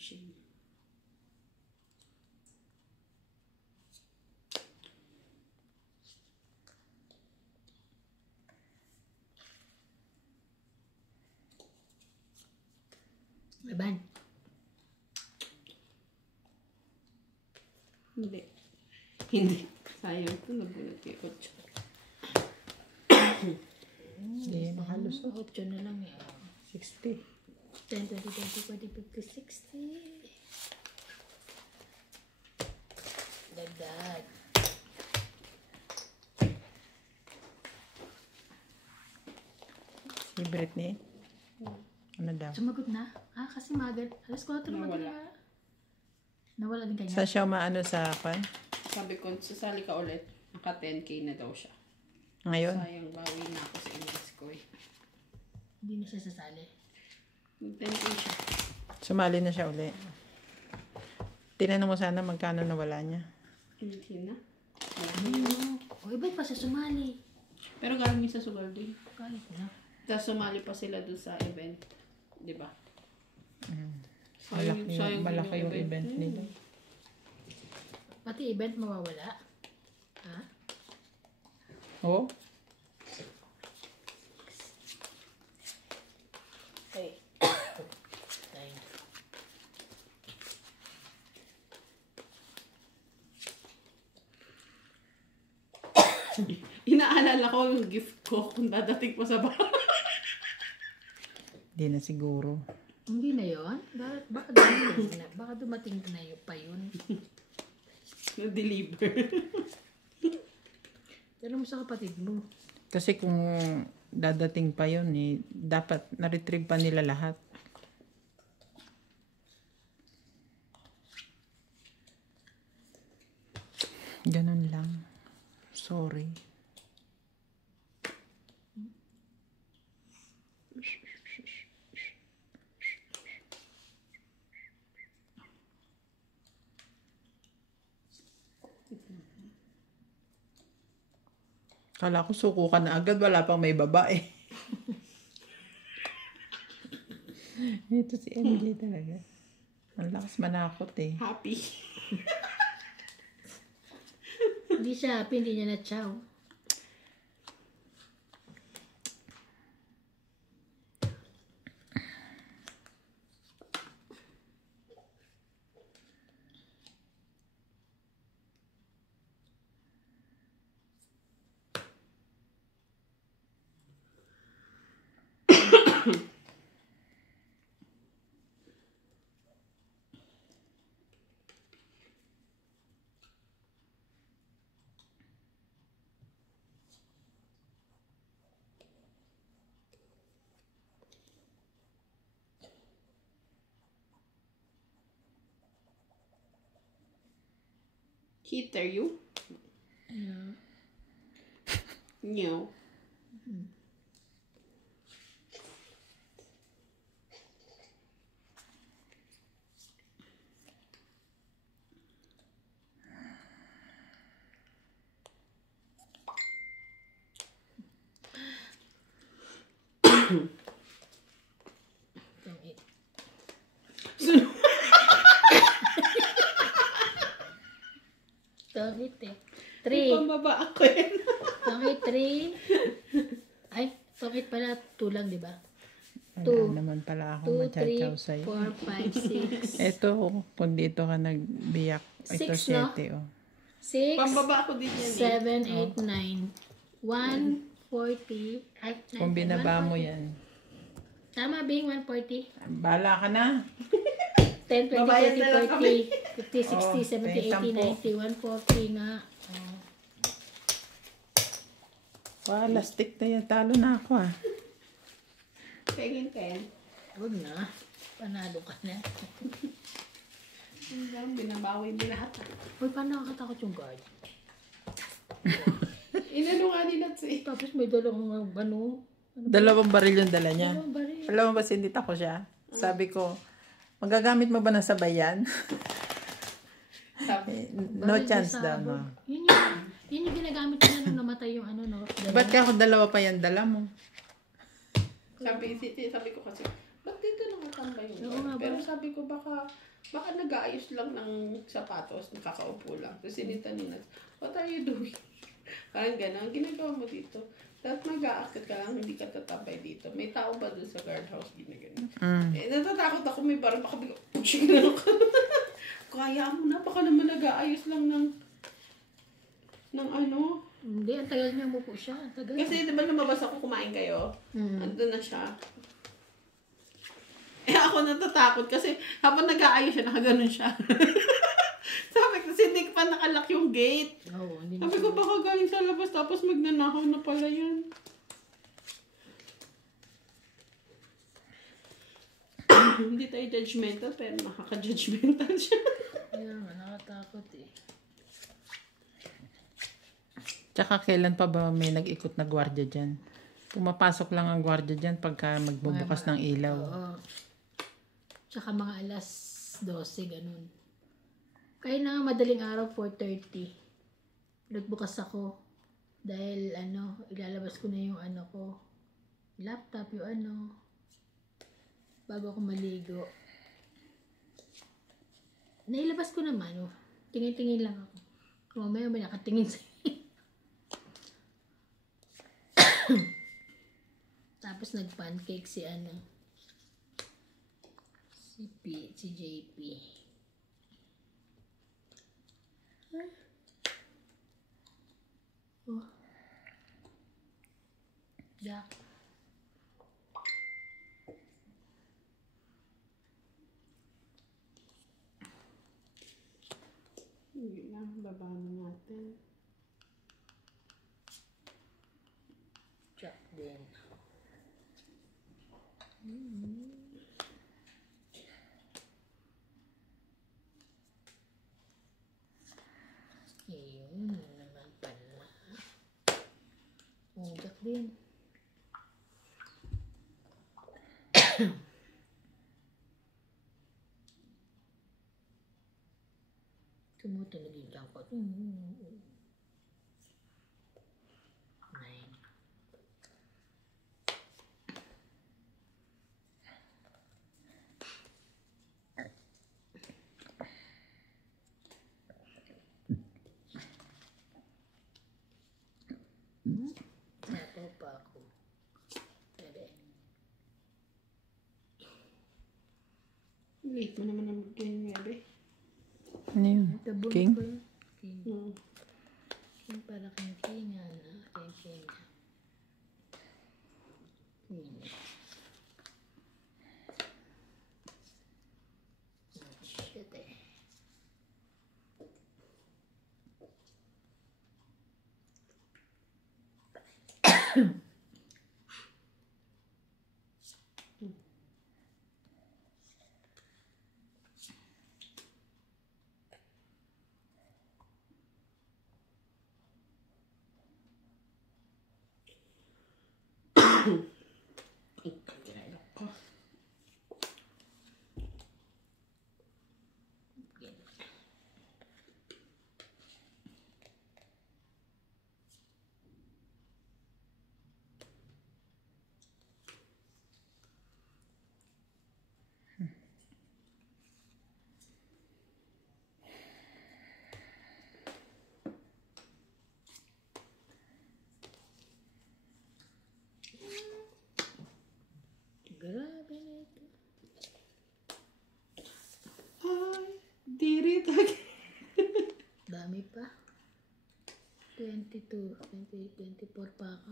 Laban. Hindi. Sayang ko, nabunot yung 8. Hindi, makalusot. 8 na lang eh. 60. 10, 20, 30, 40, 50, 60. Dagdag. Si Britney. Ano daw? Sumagot na? Kasi magal. Alas 4 naman Nawala. kaya. Nawala din kanya. Saan siya maano sa pan? Sabi ko, sasali ka ulit. Naka 10K na daw siya. Ngayon? Sayang, bawi na ako sa English ko eh. Hindi na siya sasali. 10K siya. Sumali na siya uli. Tinanong mo sana magkano nawala niya. Hindi na. O, iba pa siya sumali. Pero galing niya sa sugal din. Kahit na. Tapos sumali pa sila doon sa event. Di ba? Malaki yung event nila. Pati event mawawala. Ha? Oh? Ay. Ay. Inaalala ko yung gift ko kung dadating pa sa bahay. Hindi na siguro. Hindi na yun? Baka dumating na yun pa yun. Na-deliver. Tanong mo sa kapatid mo. Kasi kung dadating pa yun eh, dapat na-retrieve pa nila lahat. Ganun lang. Sorry. Kala ko suko ka na agad, wala pang may babae. Ito si MJ talaga. Ang lakas manakot eh. Happy. Hindi siya happy, hindi niya na-chow. Heater you? Yeah. No. Don't eat. Don't eat eh. 3. Pambaba ako yan. Don't eat 3. Ay, don't eat pala 2 lang, di ba? Wala naman pala ako 2, machachaw 3, sa'yo. 4, 5, 6. Ito, kung dito ka nagbiyak, ito 6, no? 7 oh. 6, Pambaba ako din yan 7, 8, 9. 140. Ay, Kung binaba mo yan. Tama, Bing, 140. Bala ka na. 10, 20, Babayad 30, na lang kami. 40, 50, 60, 70, 80, 90, 140 nga. Oh. Wow, lastik na yan. Talo na ako ah. Pengin ka yan. Huwag na. Panalo ka na. Hanggang binabawi mo lahat. Uy, paano nakakatakot yung guard? Inano nga ni Nats eh. Tapos may dalawang Dalawang baril yung dala niya. dalawang baril. Alam mo ba, sindita ko siya? Sabi ko, magagamit mo ba ng sabayan? Sabi. No Baril chance sa daw. sabog. No. Yun yung gginagamit nila nung namatay yung ano, no? Ba't ka ako dalawa pa yan dala mo? sabi ko kasi, ba't dito nakatambay yung Oo nga ba? Pero sabi ko, baka nag-aayos lang ng sapatos, nakakaupo lang. Tapos sinita nila, what are you doing? Parang gano'n, ginagawa mo dito. Tapos mag-aakit ka lang, hindi ka tatambay dito. May tao ba dun sa guardhouse? Ginagano. Natatakot ako, may parang baka bigla, pushing na ako. Kaya mo na, baka naman nag-aayos lang ng ano. Hindi, ang tagal niya mo po siya. Ang tagal. Kasi diba lumabas ako, kumain kayo? Andun na siya. Ako natatakot kasi habang nag-aayos siya, nakaganon siya. Sabi ko, hindi pa nakalock yung gate. Oo, hindi Sabi ko, baka galing sa labas tapos magnanakaw na pala yun. Hindi tayo judgmental, pero nakaka-judgmental siya. Kaya nga, nakatakot eh. Tsaka kailan pa ba may nag-ikot na gwardiya dyan? Pumapasok lang ang gwardiya dyan pagka magbubukas ng ilaw. Oo. Tsaka mga alas 12, ganun. Kaya na madaling araw, 4:30. Nagbukas ako. Dahil ilalabas ko na yung laptop, yung bago ako maligo. Nailabas ko naman, tingin-tingin lang ako. Mamaya may nakatingin sa'yo. Tapos nag-pancake si JP. Oh. Jack. Hindi lang, baba na natin. Jack din. Ayun naman pala. Jack din. Tumutunog yung Jack ko. 9. Sapaw pa ako. Pwede. Late mo naman ang mag-9. Ano yun? Tabon King? ko yun. King. Hmm. King para kang king. King. Shit eh. Grabe na ito. Ay, diri talaga. Dami pa. 22, 24 pa ako.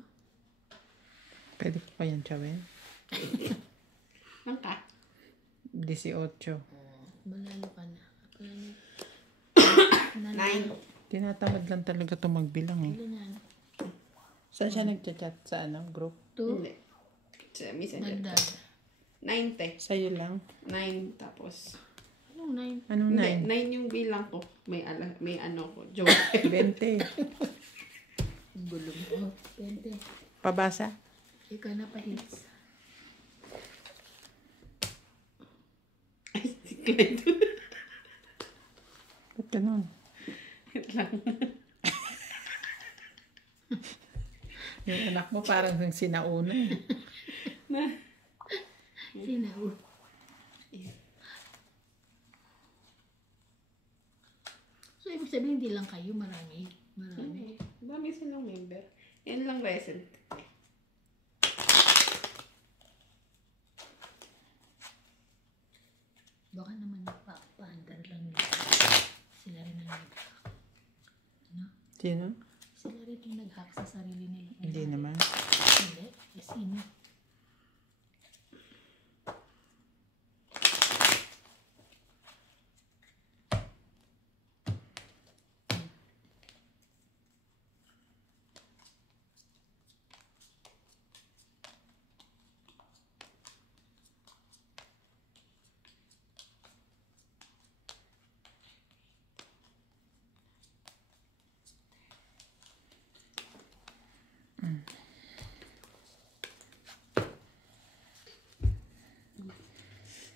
Pwede ko pa yan, Chawel? Lang ka? 18. Manalo ka na. Nine. Tinatamad lang talaga ito magbilang eh. Ilan yan? Saan siya nagchat-chat? Sa group? 2? Hindi. Sa messenger. Dagdag. 9 te. Sa'yo lang? 9 tapos. Anong 9? Anong Hindi, 9 yung bilang ko. May ano ko. Joke. 20. Gulong ko. 20. Pabasa? Ikaw na pa hits. Ay, secret. Ba't ganun? Wait lang. Yung anak mo parang sinauna eh. Na, sabihin, hindi lang kayo, marami. Marami. Dami silang member. Yan lang recent. Baka naman nagpa-under lang nila. Sila rin ang nag-hack. No? Sino? Sila rin yung nag-hack sa sarili nila. Hindi naman. Hindi? Sino?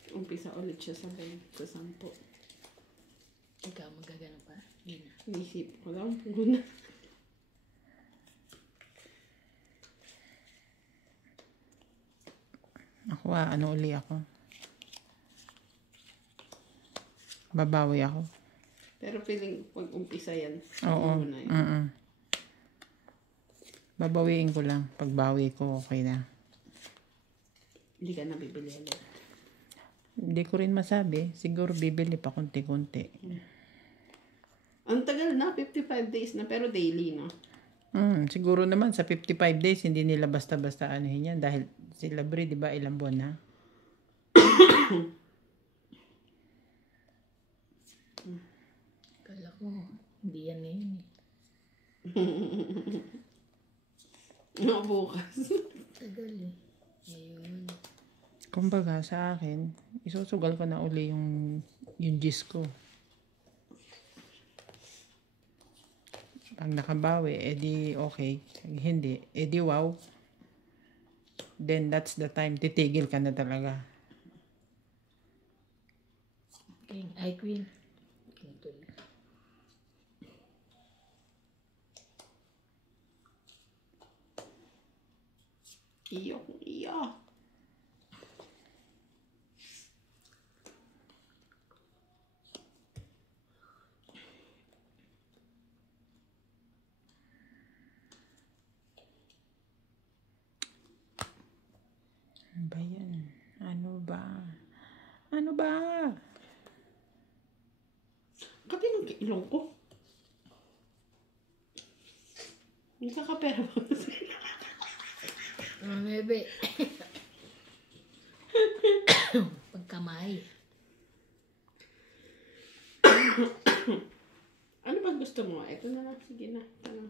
Umpisa ulit siya sa 10. Ikaw magagano pa? Hindi na. Inisip ko lang muna. Ako ano uli ako? Babawi ako. Pero feeling pag umpisa yan. Oo. muna yun. Babawiin ko lang. Pagbawi ko, okay na. Hindi ka nabibili ulit. Hindi ko rin masabi. Siguro bibili pa konti-konti. Ang tagal na, 55 days na, pero daily, no? Siguro naman sa 55 days, hindi nila basta-basta anuhin yan. Dahil sila Bri, di ba, ilang buwan na? Kala ko, hindi yan ngayon eh. No, bukas. Tagal eh. Ngayon. Kumbaga sa akin, isusugal ko na uli yung gis ko. Pag nakabawi, edi okay. Pag hindi, edi wow. Then that's the time. Titigil ka na talaga. Okay. Ay, Queen. Ito. Iyo. Ano ba yan? Ano ba? Ano ba? Kapi ng ilong ko. Nakakapera ba? Bebe. Pagkamay. Ano ba gusto mo? Ito na lang. Sige na. Tanong.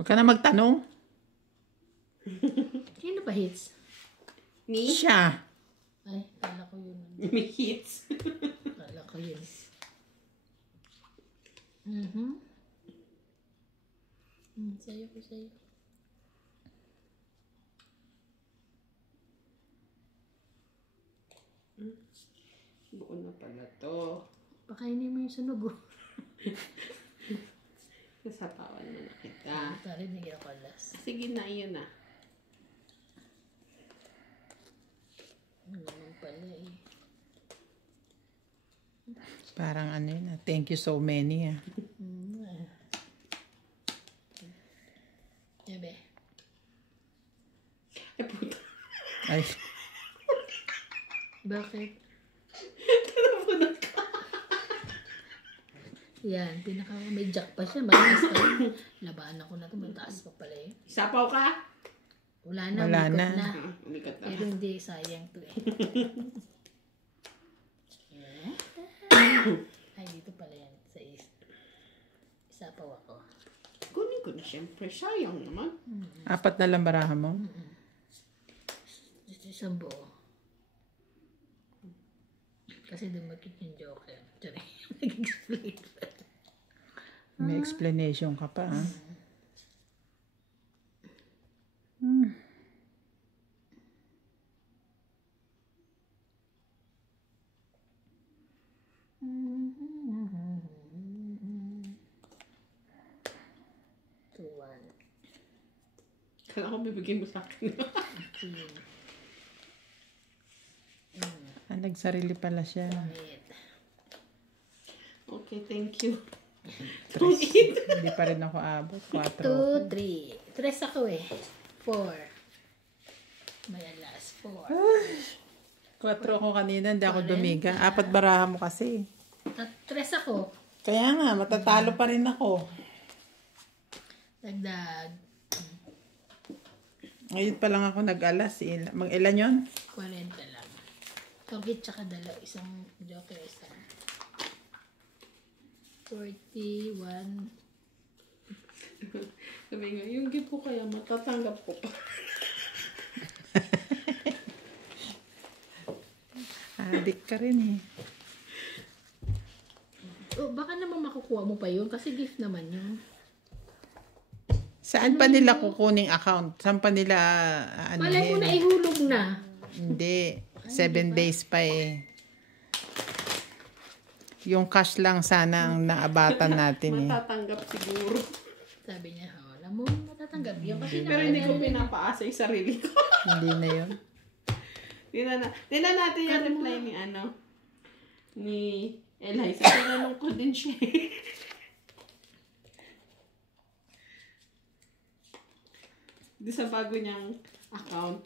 Huwag ka na magtanong. Sino ba hits? Ni? Siya. Ay, kala ko yun. May hits. Kala ko yun. Sayo ko sa'yo. Buo na pala to. Pakainin mo yung sunog oh. Nasapawan na kita. Tari, bigyan ko alas. Sige na, yun na. Ano naman pala eh. Parang ano yun. Thank you so many. Bebe. Ay, puta. Ay, Bakit? Tinapunan ka. Yan, may jack pa siya. Mataas pa yun. Labanan ko na ito. Mataas pa pala yun. Sapaw ka? Wala na, Wala umikot na. na. Umikat na. Pero hindi, sayang to eh. Ay, dito pala yan. Sa isa pa ako. Kunin ko na siyempre. Sayang naman. 4 na lang barahan mo. Dito isang buo. Kasi dumakit yung joker. Tsari, nag-explain. May explanation ka pa. Kala ko bibigyan mo sa akin. Nagsarili pala siya. Okay Okay, thank you. Hindi pa rin ako abot. 4. 2, 3. 3 ako eh. 4. May alas. 4. 4 ako kanina, hindi ako dumiga. 4 baraha mo kasi. 3 ako. Kaya nga, matatalo pa rin ako. Dagdag. Ngayon pa lang ako nag-alas. Mag-ilan yun? 40 lang. Togit tsaka isang joker, isang 41. Sabi nga, yung gift ko kaya matatanggap ko pa. Adik ka rin eh. Oh, baka naman makukuha mo pa yun kasi gift naman yun. Saan pa nila kukuning account? Saan pa nila Malay mo na ihulog na. Hindi. 7 days pa eh. Yung cash lang sana ang naabatan natin eh. Matatanggap siguro. Sabi niya, alam mo, matatanggap yun. Kasi Pero hindi ko pinapaasa yung sarili ko. Hindi na yun. Tingnan natin yung reply ni Eliza. Tinanong ko din siya. Di sa bago niyang account.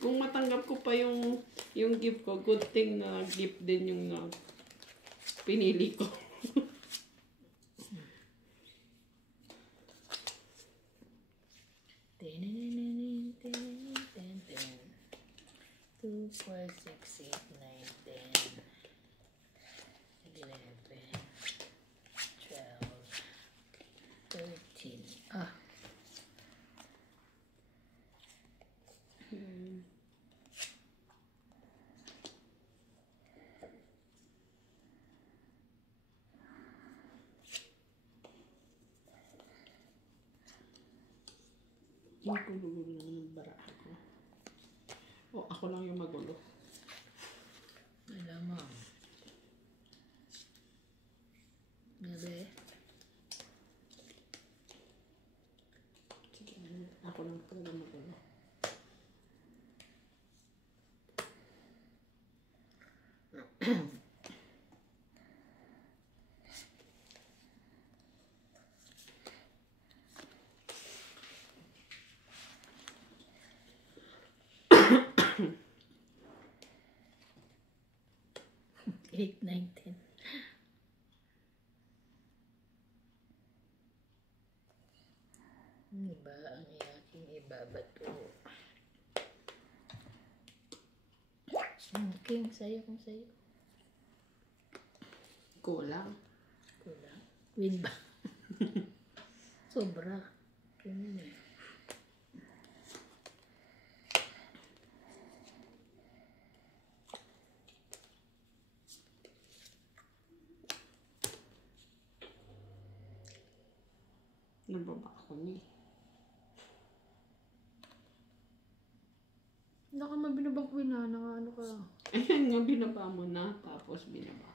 Kung matanggap ko pa yung gift ko, good thing na gift din yung pinili ko. Two, 4, 6, 8, 9, 10, 11, 12, 13. Ah. Yung gulo-gulo naman ng baraha ko. O, ako lang yung magulo. Alam mo. Gabi. Sige, ako lang talaga magulo. Eight, 9, 10. Iba ang aking ibabato. King, sa'yo kung sa'yo. Kulang. Kulang. Win ba? Sobra. Ganyan eh. Nababa ako ni. Naka mabinabang ko na ano ka. Ayan nga, binaba mo na. Tapos binaba.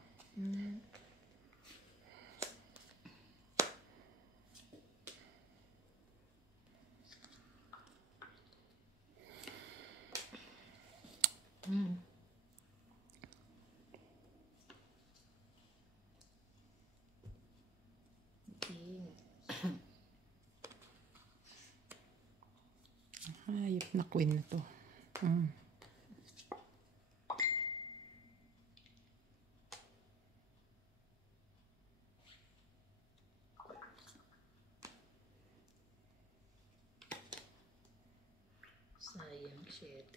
King. Hayop na queen na to. Sayang shit.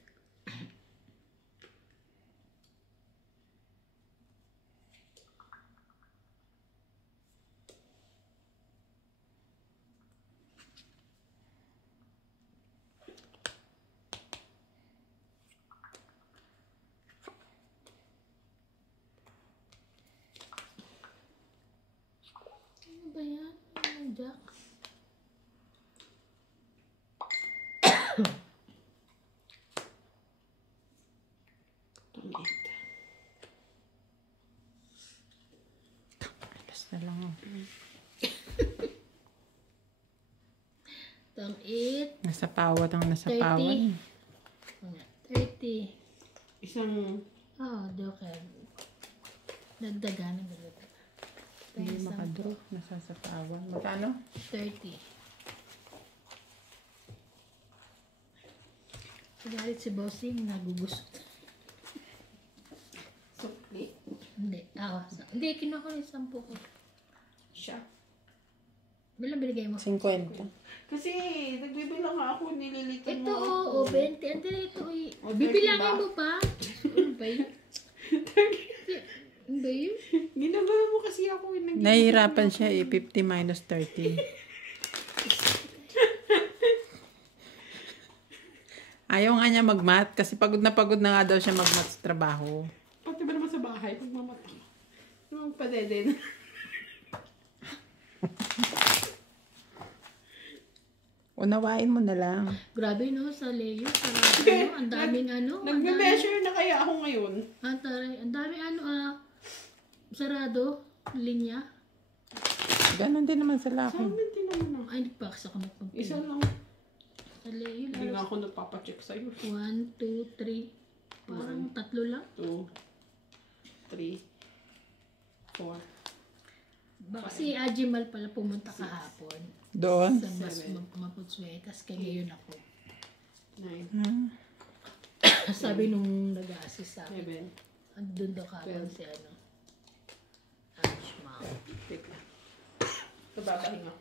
Ano ba yan? Ano, Jack? Tungit. Alas na lang. Tang 8. Nasapawat ang nasapawan. 30. Isang, Okay. Dagdagan ng dalawa. Hindi makadrop. Nasasapawan. Magkano? 30. Galit si Bossing, nagugusot. sukli. Hindi, hindi, kinuha ko yung 10 ko. Siya. Bilang binigay mo? 50. Kasi, nagbibilang nga ako, nililito Ito, mo. 20. Ante na ito, O, 30 bibilangin ba? mo pa. Ano ba yun? Ano ba yun? Ginagawa mo kasi ako. Nahihirapan siya 50 minus 30. Ayaw nga niya mag-math kasi pagod na nga daw siya mag-math sa trabaho. Pati ba naman sa bahay, pagmamata. Naman padede na. Unawain mo na lang. Grabe no, sa Leo. Ang daming Nagme-measure na kaya ako ngayon. Ang daming sarado, linya. Ganon din naman sa Sa laki. amin din naman ako. Ay, nagpaksa ko nagpagpili. Isa lang. Sa Leo, Hindi nga ako nagpapacheck sa'yo. 1, 2, 3. Parang 3 lang. 2, 3, 4. Baka si Ajimal pala pumunta kahapon. Doon. Sa mas maputswe. Tapos kaya ngayon ako. 9, Sabi nung nag-a-assist sa akin. 7. Andun daw kahapon si Ajmal. Wait lang. Nababahin ako.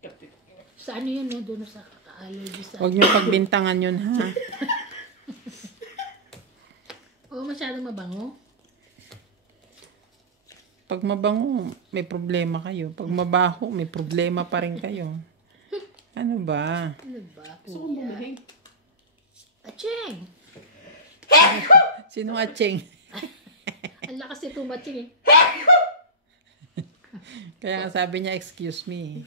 Kapit. Sa ano yun, no? Doon sa allergy sa... Huwag niyo pagbintangan yun, ha? Oo, masyadong mabango. Pag mabango, may problema kayo. Pag mabaho, may problema pa rin kayo. Ano ba? Ano ba, Gusto kong kuya? bumahing. Acheng! Sinong atsing? Ang lakas ito matching eh. Kaya nga sabi niya, excuse me.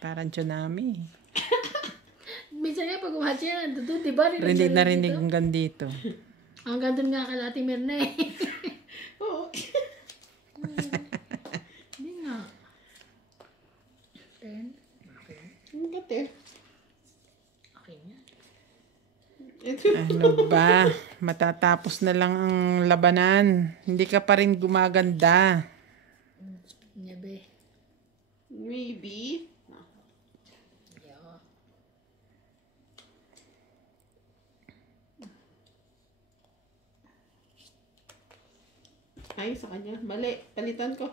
Parang tsunami. Minsan nga pag umatching yan, doon, diba? Rinig na rinig hanggang dito. Hanggang doon nga kala Ate Mirna eh. Oo. Hindi nga. 10. Okay. Ang gati. Okay nga. Ito. Ano ba? Matatapos na lang ang labanan. Hindi ka pa rin gumaganda. Nyabe. Maybe. Yeah. Ay, sa kanya. Mali. Palitan ko.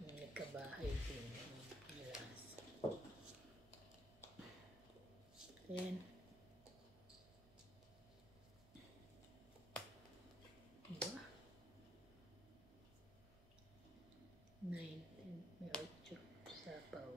Nagkabahay din. Yes. 10. Diba? 9. May 8. Sapaw.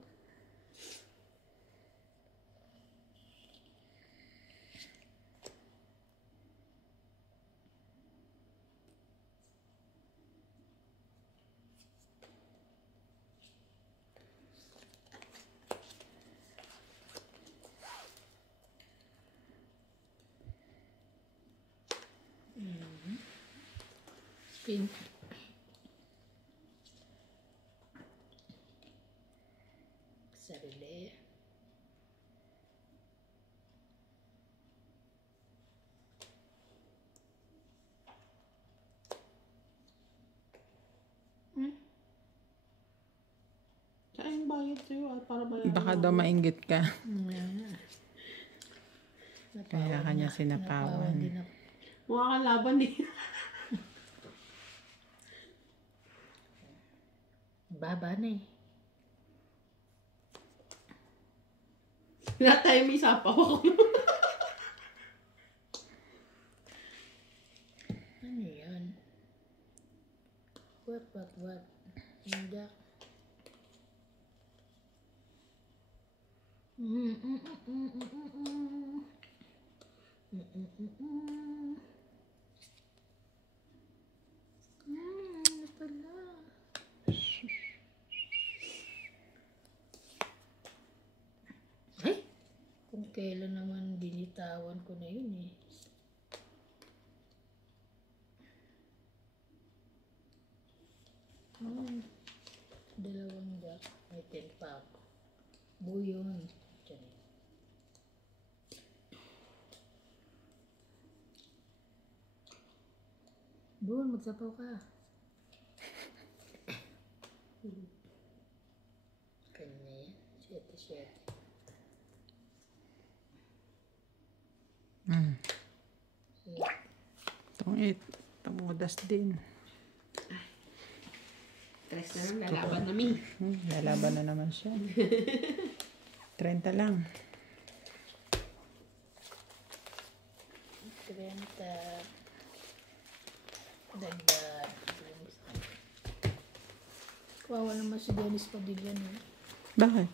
Spin. Sarili. Saan bayad sa'yo? Para bayaran Baka ako. daw mainggit ka. Napawan Kaya kanya na. sinapawan. Napawan din ako. Mukha kang laban eh. Baba na eh. Lahat tayo may sapaw ako. Ano yan? What? Hindi. Ano pala? Ay! Kung kailan naman binitawan ko na yun eh. May 10 pa ako. Buo yun. Diyan. Doon, magsapaw ka. Kanya yan. 7. Itong 8. Tamudas din. Tres na lang, lalaban namin. Lalaban na naman siya. 30 lang. 30. Dagdag. Kawawa naman si Dennis Padilla no. Bakit?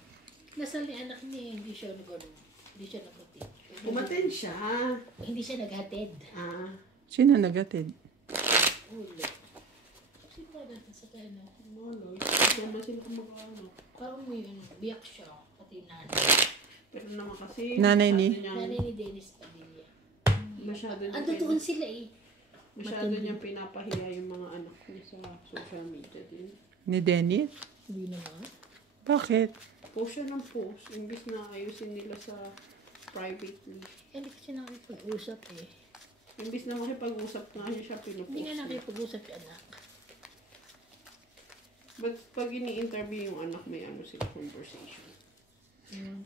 Nasal ni anak niya, hindi siya hindi siya naghatid. Umaten siya. Hindi siya naghatid. Ah. Sino nagatid? Ulo. Sino naghatid sa kanya? Ano, ito ba sila kumagawa? Parang may biyak siya. Pati nanay. Pero naman kasi, Nanay ni? Nanay ni Dennis Padilla. masyado niya, Ando doon sila eh. masyado niyang pinapahiya yung mga anak niya sa social media din. Ni Dennis? Hindi naman. Bakit? Post siya ng post, imbis na ayusin nila sa privately. Hindi kasi nakipag-usap eh. Imbis na makipag-usap nga siya pinupost. Hindi nga niya. nakipag-usap yung anak. But pag ini-interview yung anak, may ano sila conversation. Yun.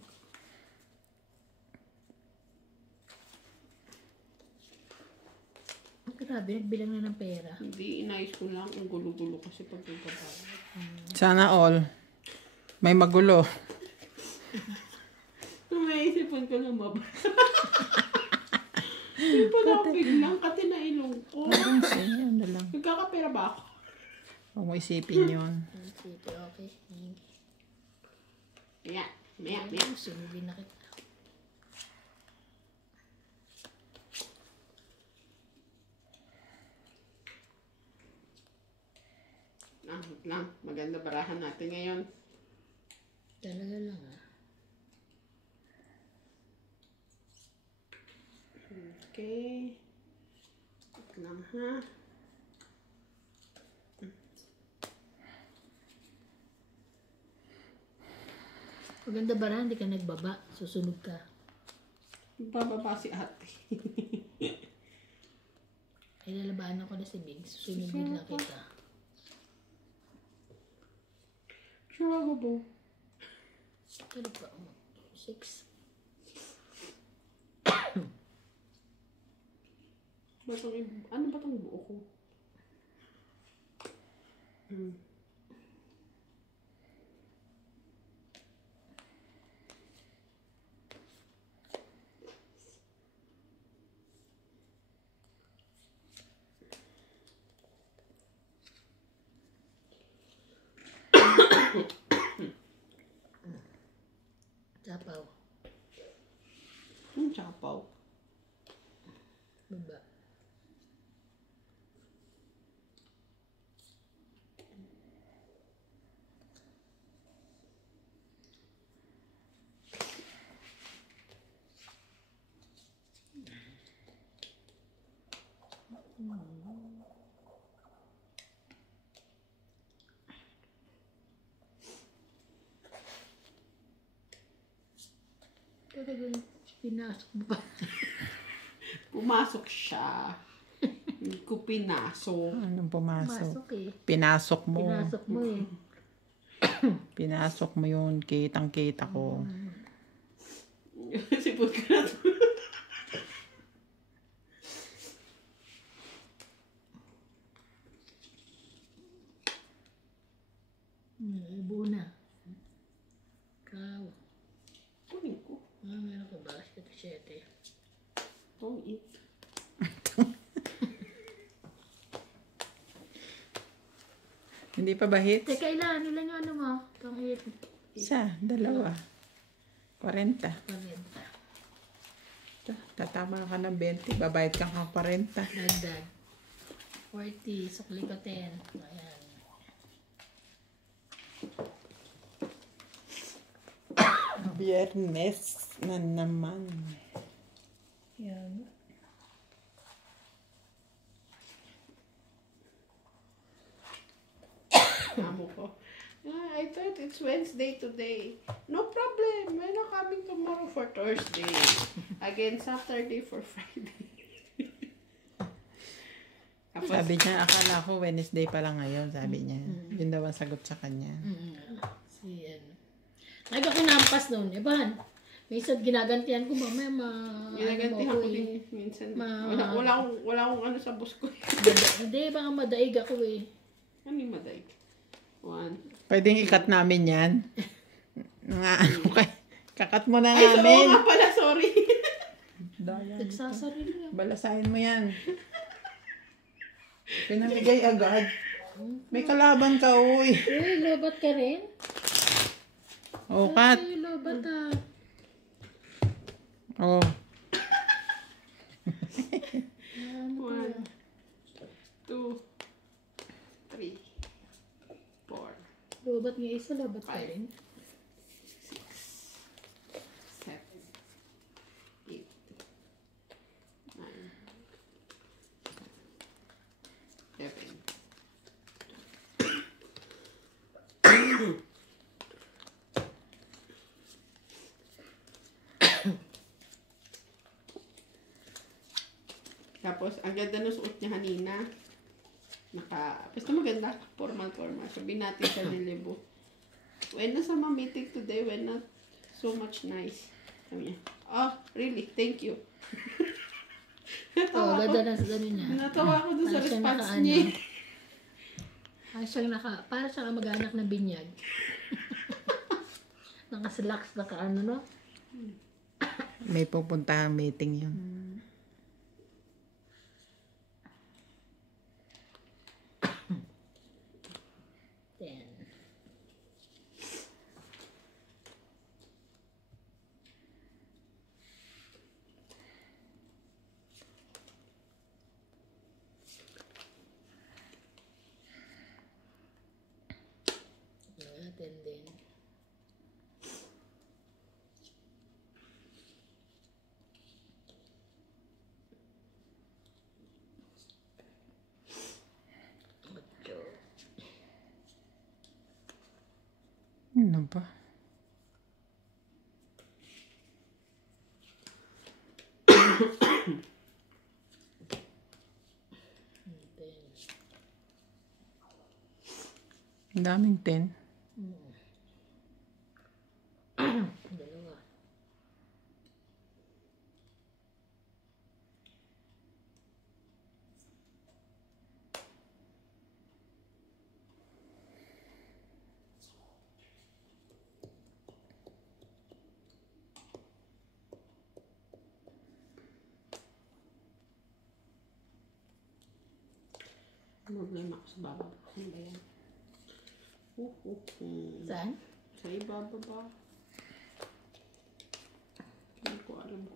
Grabe, nagbilang na ng pera. Hindi, inayos ko lang ang gulo-gulo kasi pag nagbabayad. Sana all. May magulo. May isipan ko lang mabasa. Hindi pa na biglang kati na ilong ko. Ano lang. Nagkakapera ba ako? Huwag mo isipin yun. Sige, okay. Maya. Sunugin na kita. Lang. Maganda barahan natin ngayon. Talaga lang ah. Okay. Ito lang ha. Maganda ba hindi ka nagbaba? Susunog ka. Bababa si ate. Ay, lalabanan ko na si Big. Susunugin na kita. Sure ako po. Ano pa? 6. Ano ba itong buo ko? Tapaw. Ang chapaw. Baba. Talagang pinasok mo ba? Pumasok siya. Hindi ko pinasok. Anong pumasok? Masok eh. Pinasok mo. Pinasok mo eh. Pinasok mo yun. Kitang-kita ko. Sipot ka na to. Ibo na. Ikaw. Kunin ko. Meron ka ba? 7. Don't eat. Hindi pa ba hits? Teka, ilan yung ano mo? Itong 8. Isa, dalawa. 40. 40. Tatama ka ng 20. Babayad ka ng 40. Dagdag. 40. Sukli ko 10. Ayan. Biyernes na naman. Yan. Amo ko. I thought it's Wednesday today. No problem. We're not coming tomorrow for Thursday. Again, Saturday for Friday. Tapos, Sabi niya, akala ko Wednesday pa lang ngayon, sabi niya. Yun daw ang sagot sa kanya. Si ano. Lagi ako nampas noon. Eban, minsan ginagantihan ko mamaya ginagantihan ano ko mo din minsan. Ma- Wala akong ano sa bus ko. Hindi, baka madaig ako eh. Ano yung maday? 1. Pwedeng ikat namin yan. Nga, okay. Kakat mo na Ay, oo namin. nga pala, sorry. Nagsasarili nga. Balasahin mo yan. Pinamigay agad. May kalaban ka, uy. Uy, lobat ka rin? Oh, kat. Uy, lobat ah. Oh. 1, 2, 3, 4, Lobat nga isa, lobat ka rin. 6, 7, 8, 9, 11. Tapos, ang ganda ng suot niya kanina. Basta maganda. Formal. Sabihin natin sa Dilibo. When na sa meeting today, when not so much nice. Sabi niya, oh, really? Thank you. Oo, ganda na sa gano'n niya. Natawa ako dun sa Para siyang response naka-ano. niya. Para siyang mag-anak ng binyag. Nakaslacks, naka-ano no? May pupuntahang meeting yun. Then, natin din. Ocho. Ano ba? Then, Ang daming 10. dalawa. Problema ko sa baba. Ano ba yan? Saan? Sa ibaba ba? Hindi ko alam ko.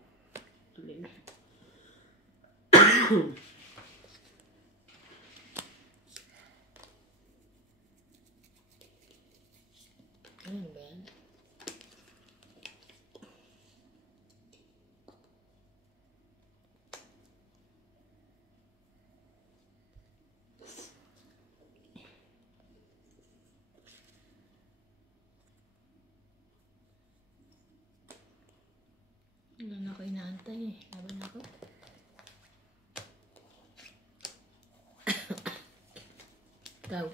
Alin. Ano ba yan? Wala na ako inaantay eh. Laban ako. Ikaw.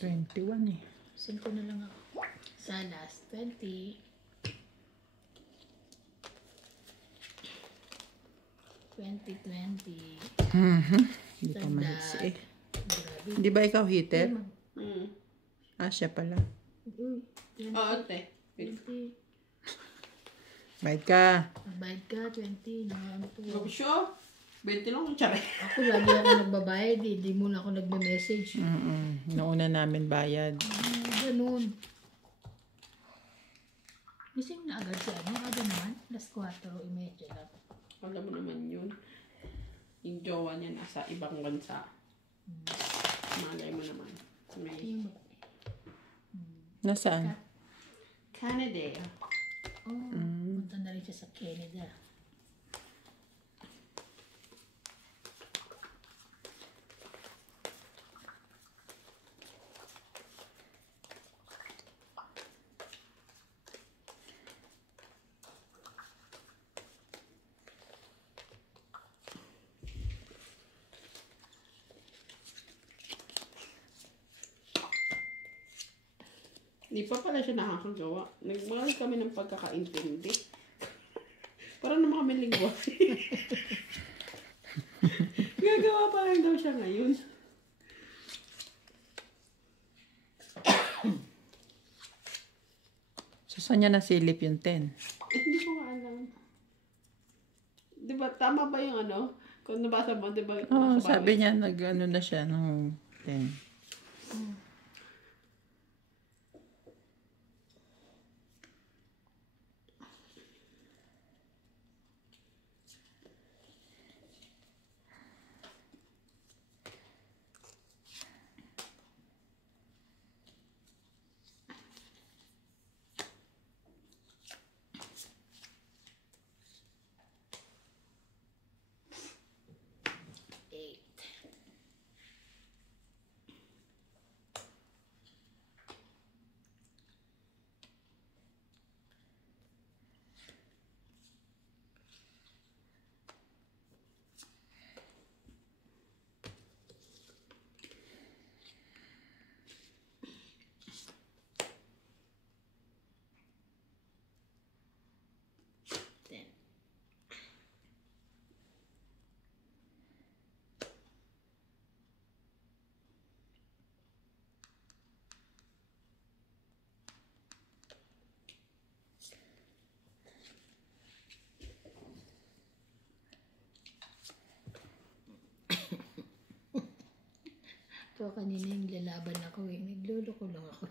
21 eh. 5 na lang ako. Sa last 20. 20. Hindi pa mahits eh. Grabe. Hindi ba ikaw heater? Hmm. Ah, siya pala. Uy, Oo, te. 20. Bayad ka. Magbayad ka, 20. Na ano to. Go show. 20 lang. Tsara. Ako lagi ako nagbabayad eh. Di muna ako nagme-message. Nauna namin bayad. Ganun. Gising na agad siya. Ano agad naman? Alas 4:30 lang. Alam mo naman yun. Yung jowa niya nasa ibang bansa. Malay mo naman. May Nasaan? Canada. Oh, punta na rin siya sa Canada. Hindi pa pala siya nakakagawa. Nagmahal kami ng pagkakaintindi. Para naman kami lingwa. Gagawa pa lang daw siya ngayon. So, saan niya nasilip yung 10? Hindi ko nga alam. Diba, tama ba yung ano? Kung nabasa mo, diba? Oo, sabi niya, nag-ano na siya ng 10. Eight. Ten. So, kanina yung lalaban ako eh. Nagluloko lang ako.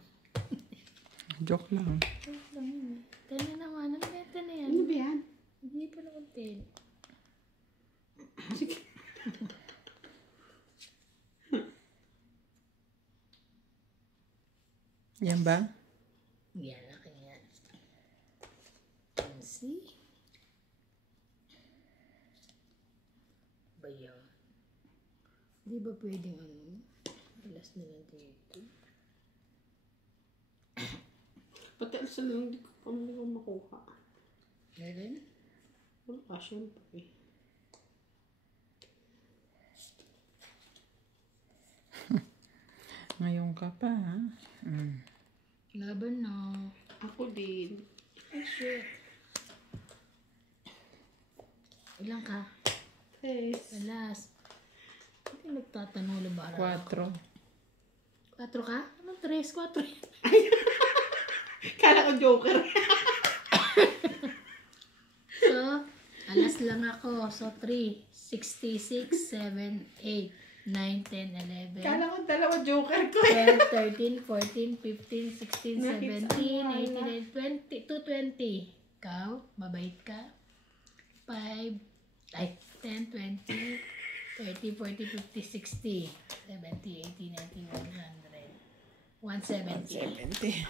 Joke lang. Wait lang yun eh. 10 na naman. Ang beta na yan. Ano ba yan? Hindi pa naman 10. Sige. Yan ba? Yan, akin yan. See? Ba yan? Di ba pwedeng ano? Alas na lang dito. Pati sa lang, hindi ko makuha. Meron? Wala, syempre. Ngayon ka pa, ha? Laban na. Ako din. Ay, shit. Ilang ka? Yes. Alas. Hindi nagtatanong na ba? 4. 4 ka? Anong 3? 4 yan. Kala ko joker. So, alas lang ako. So, 3, 66, 7, 8, 9, 10, 11, Kala ko dalawa joker ko 12, 13, 14, 15, 16, Nakita 17, mo, 18, 20, 220. Ikaw, mabait ka. 5, ay, 10, 20, 30, 40, 50, 60, 70, 80, 90, 100, 170. 70.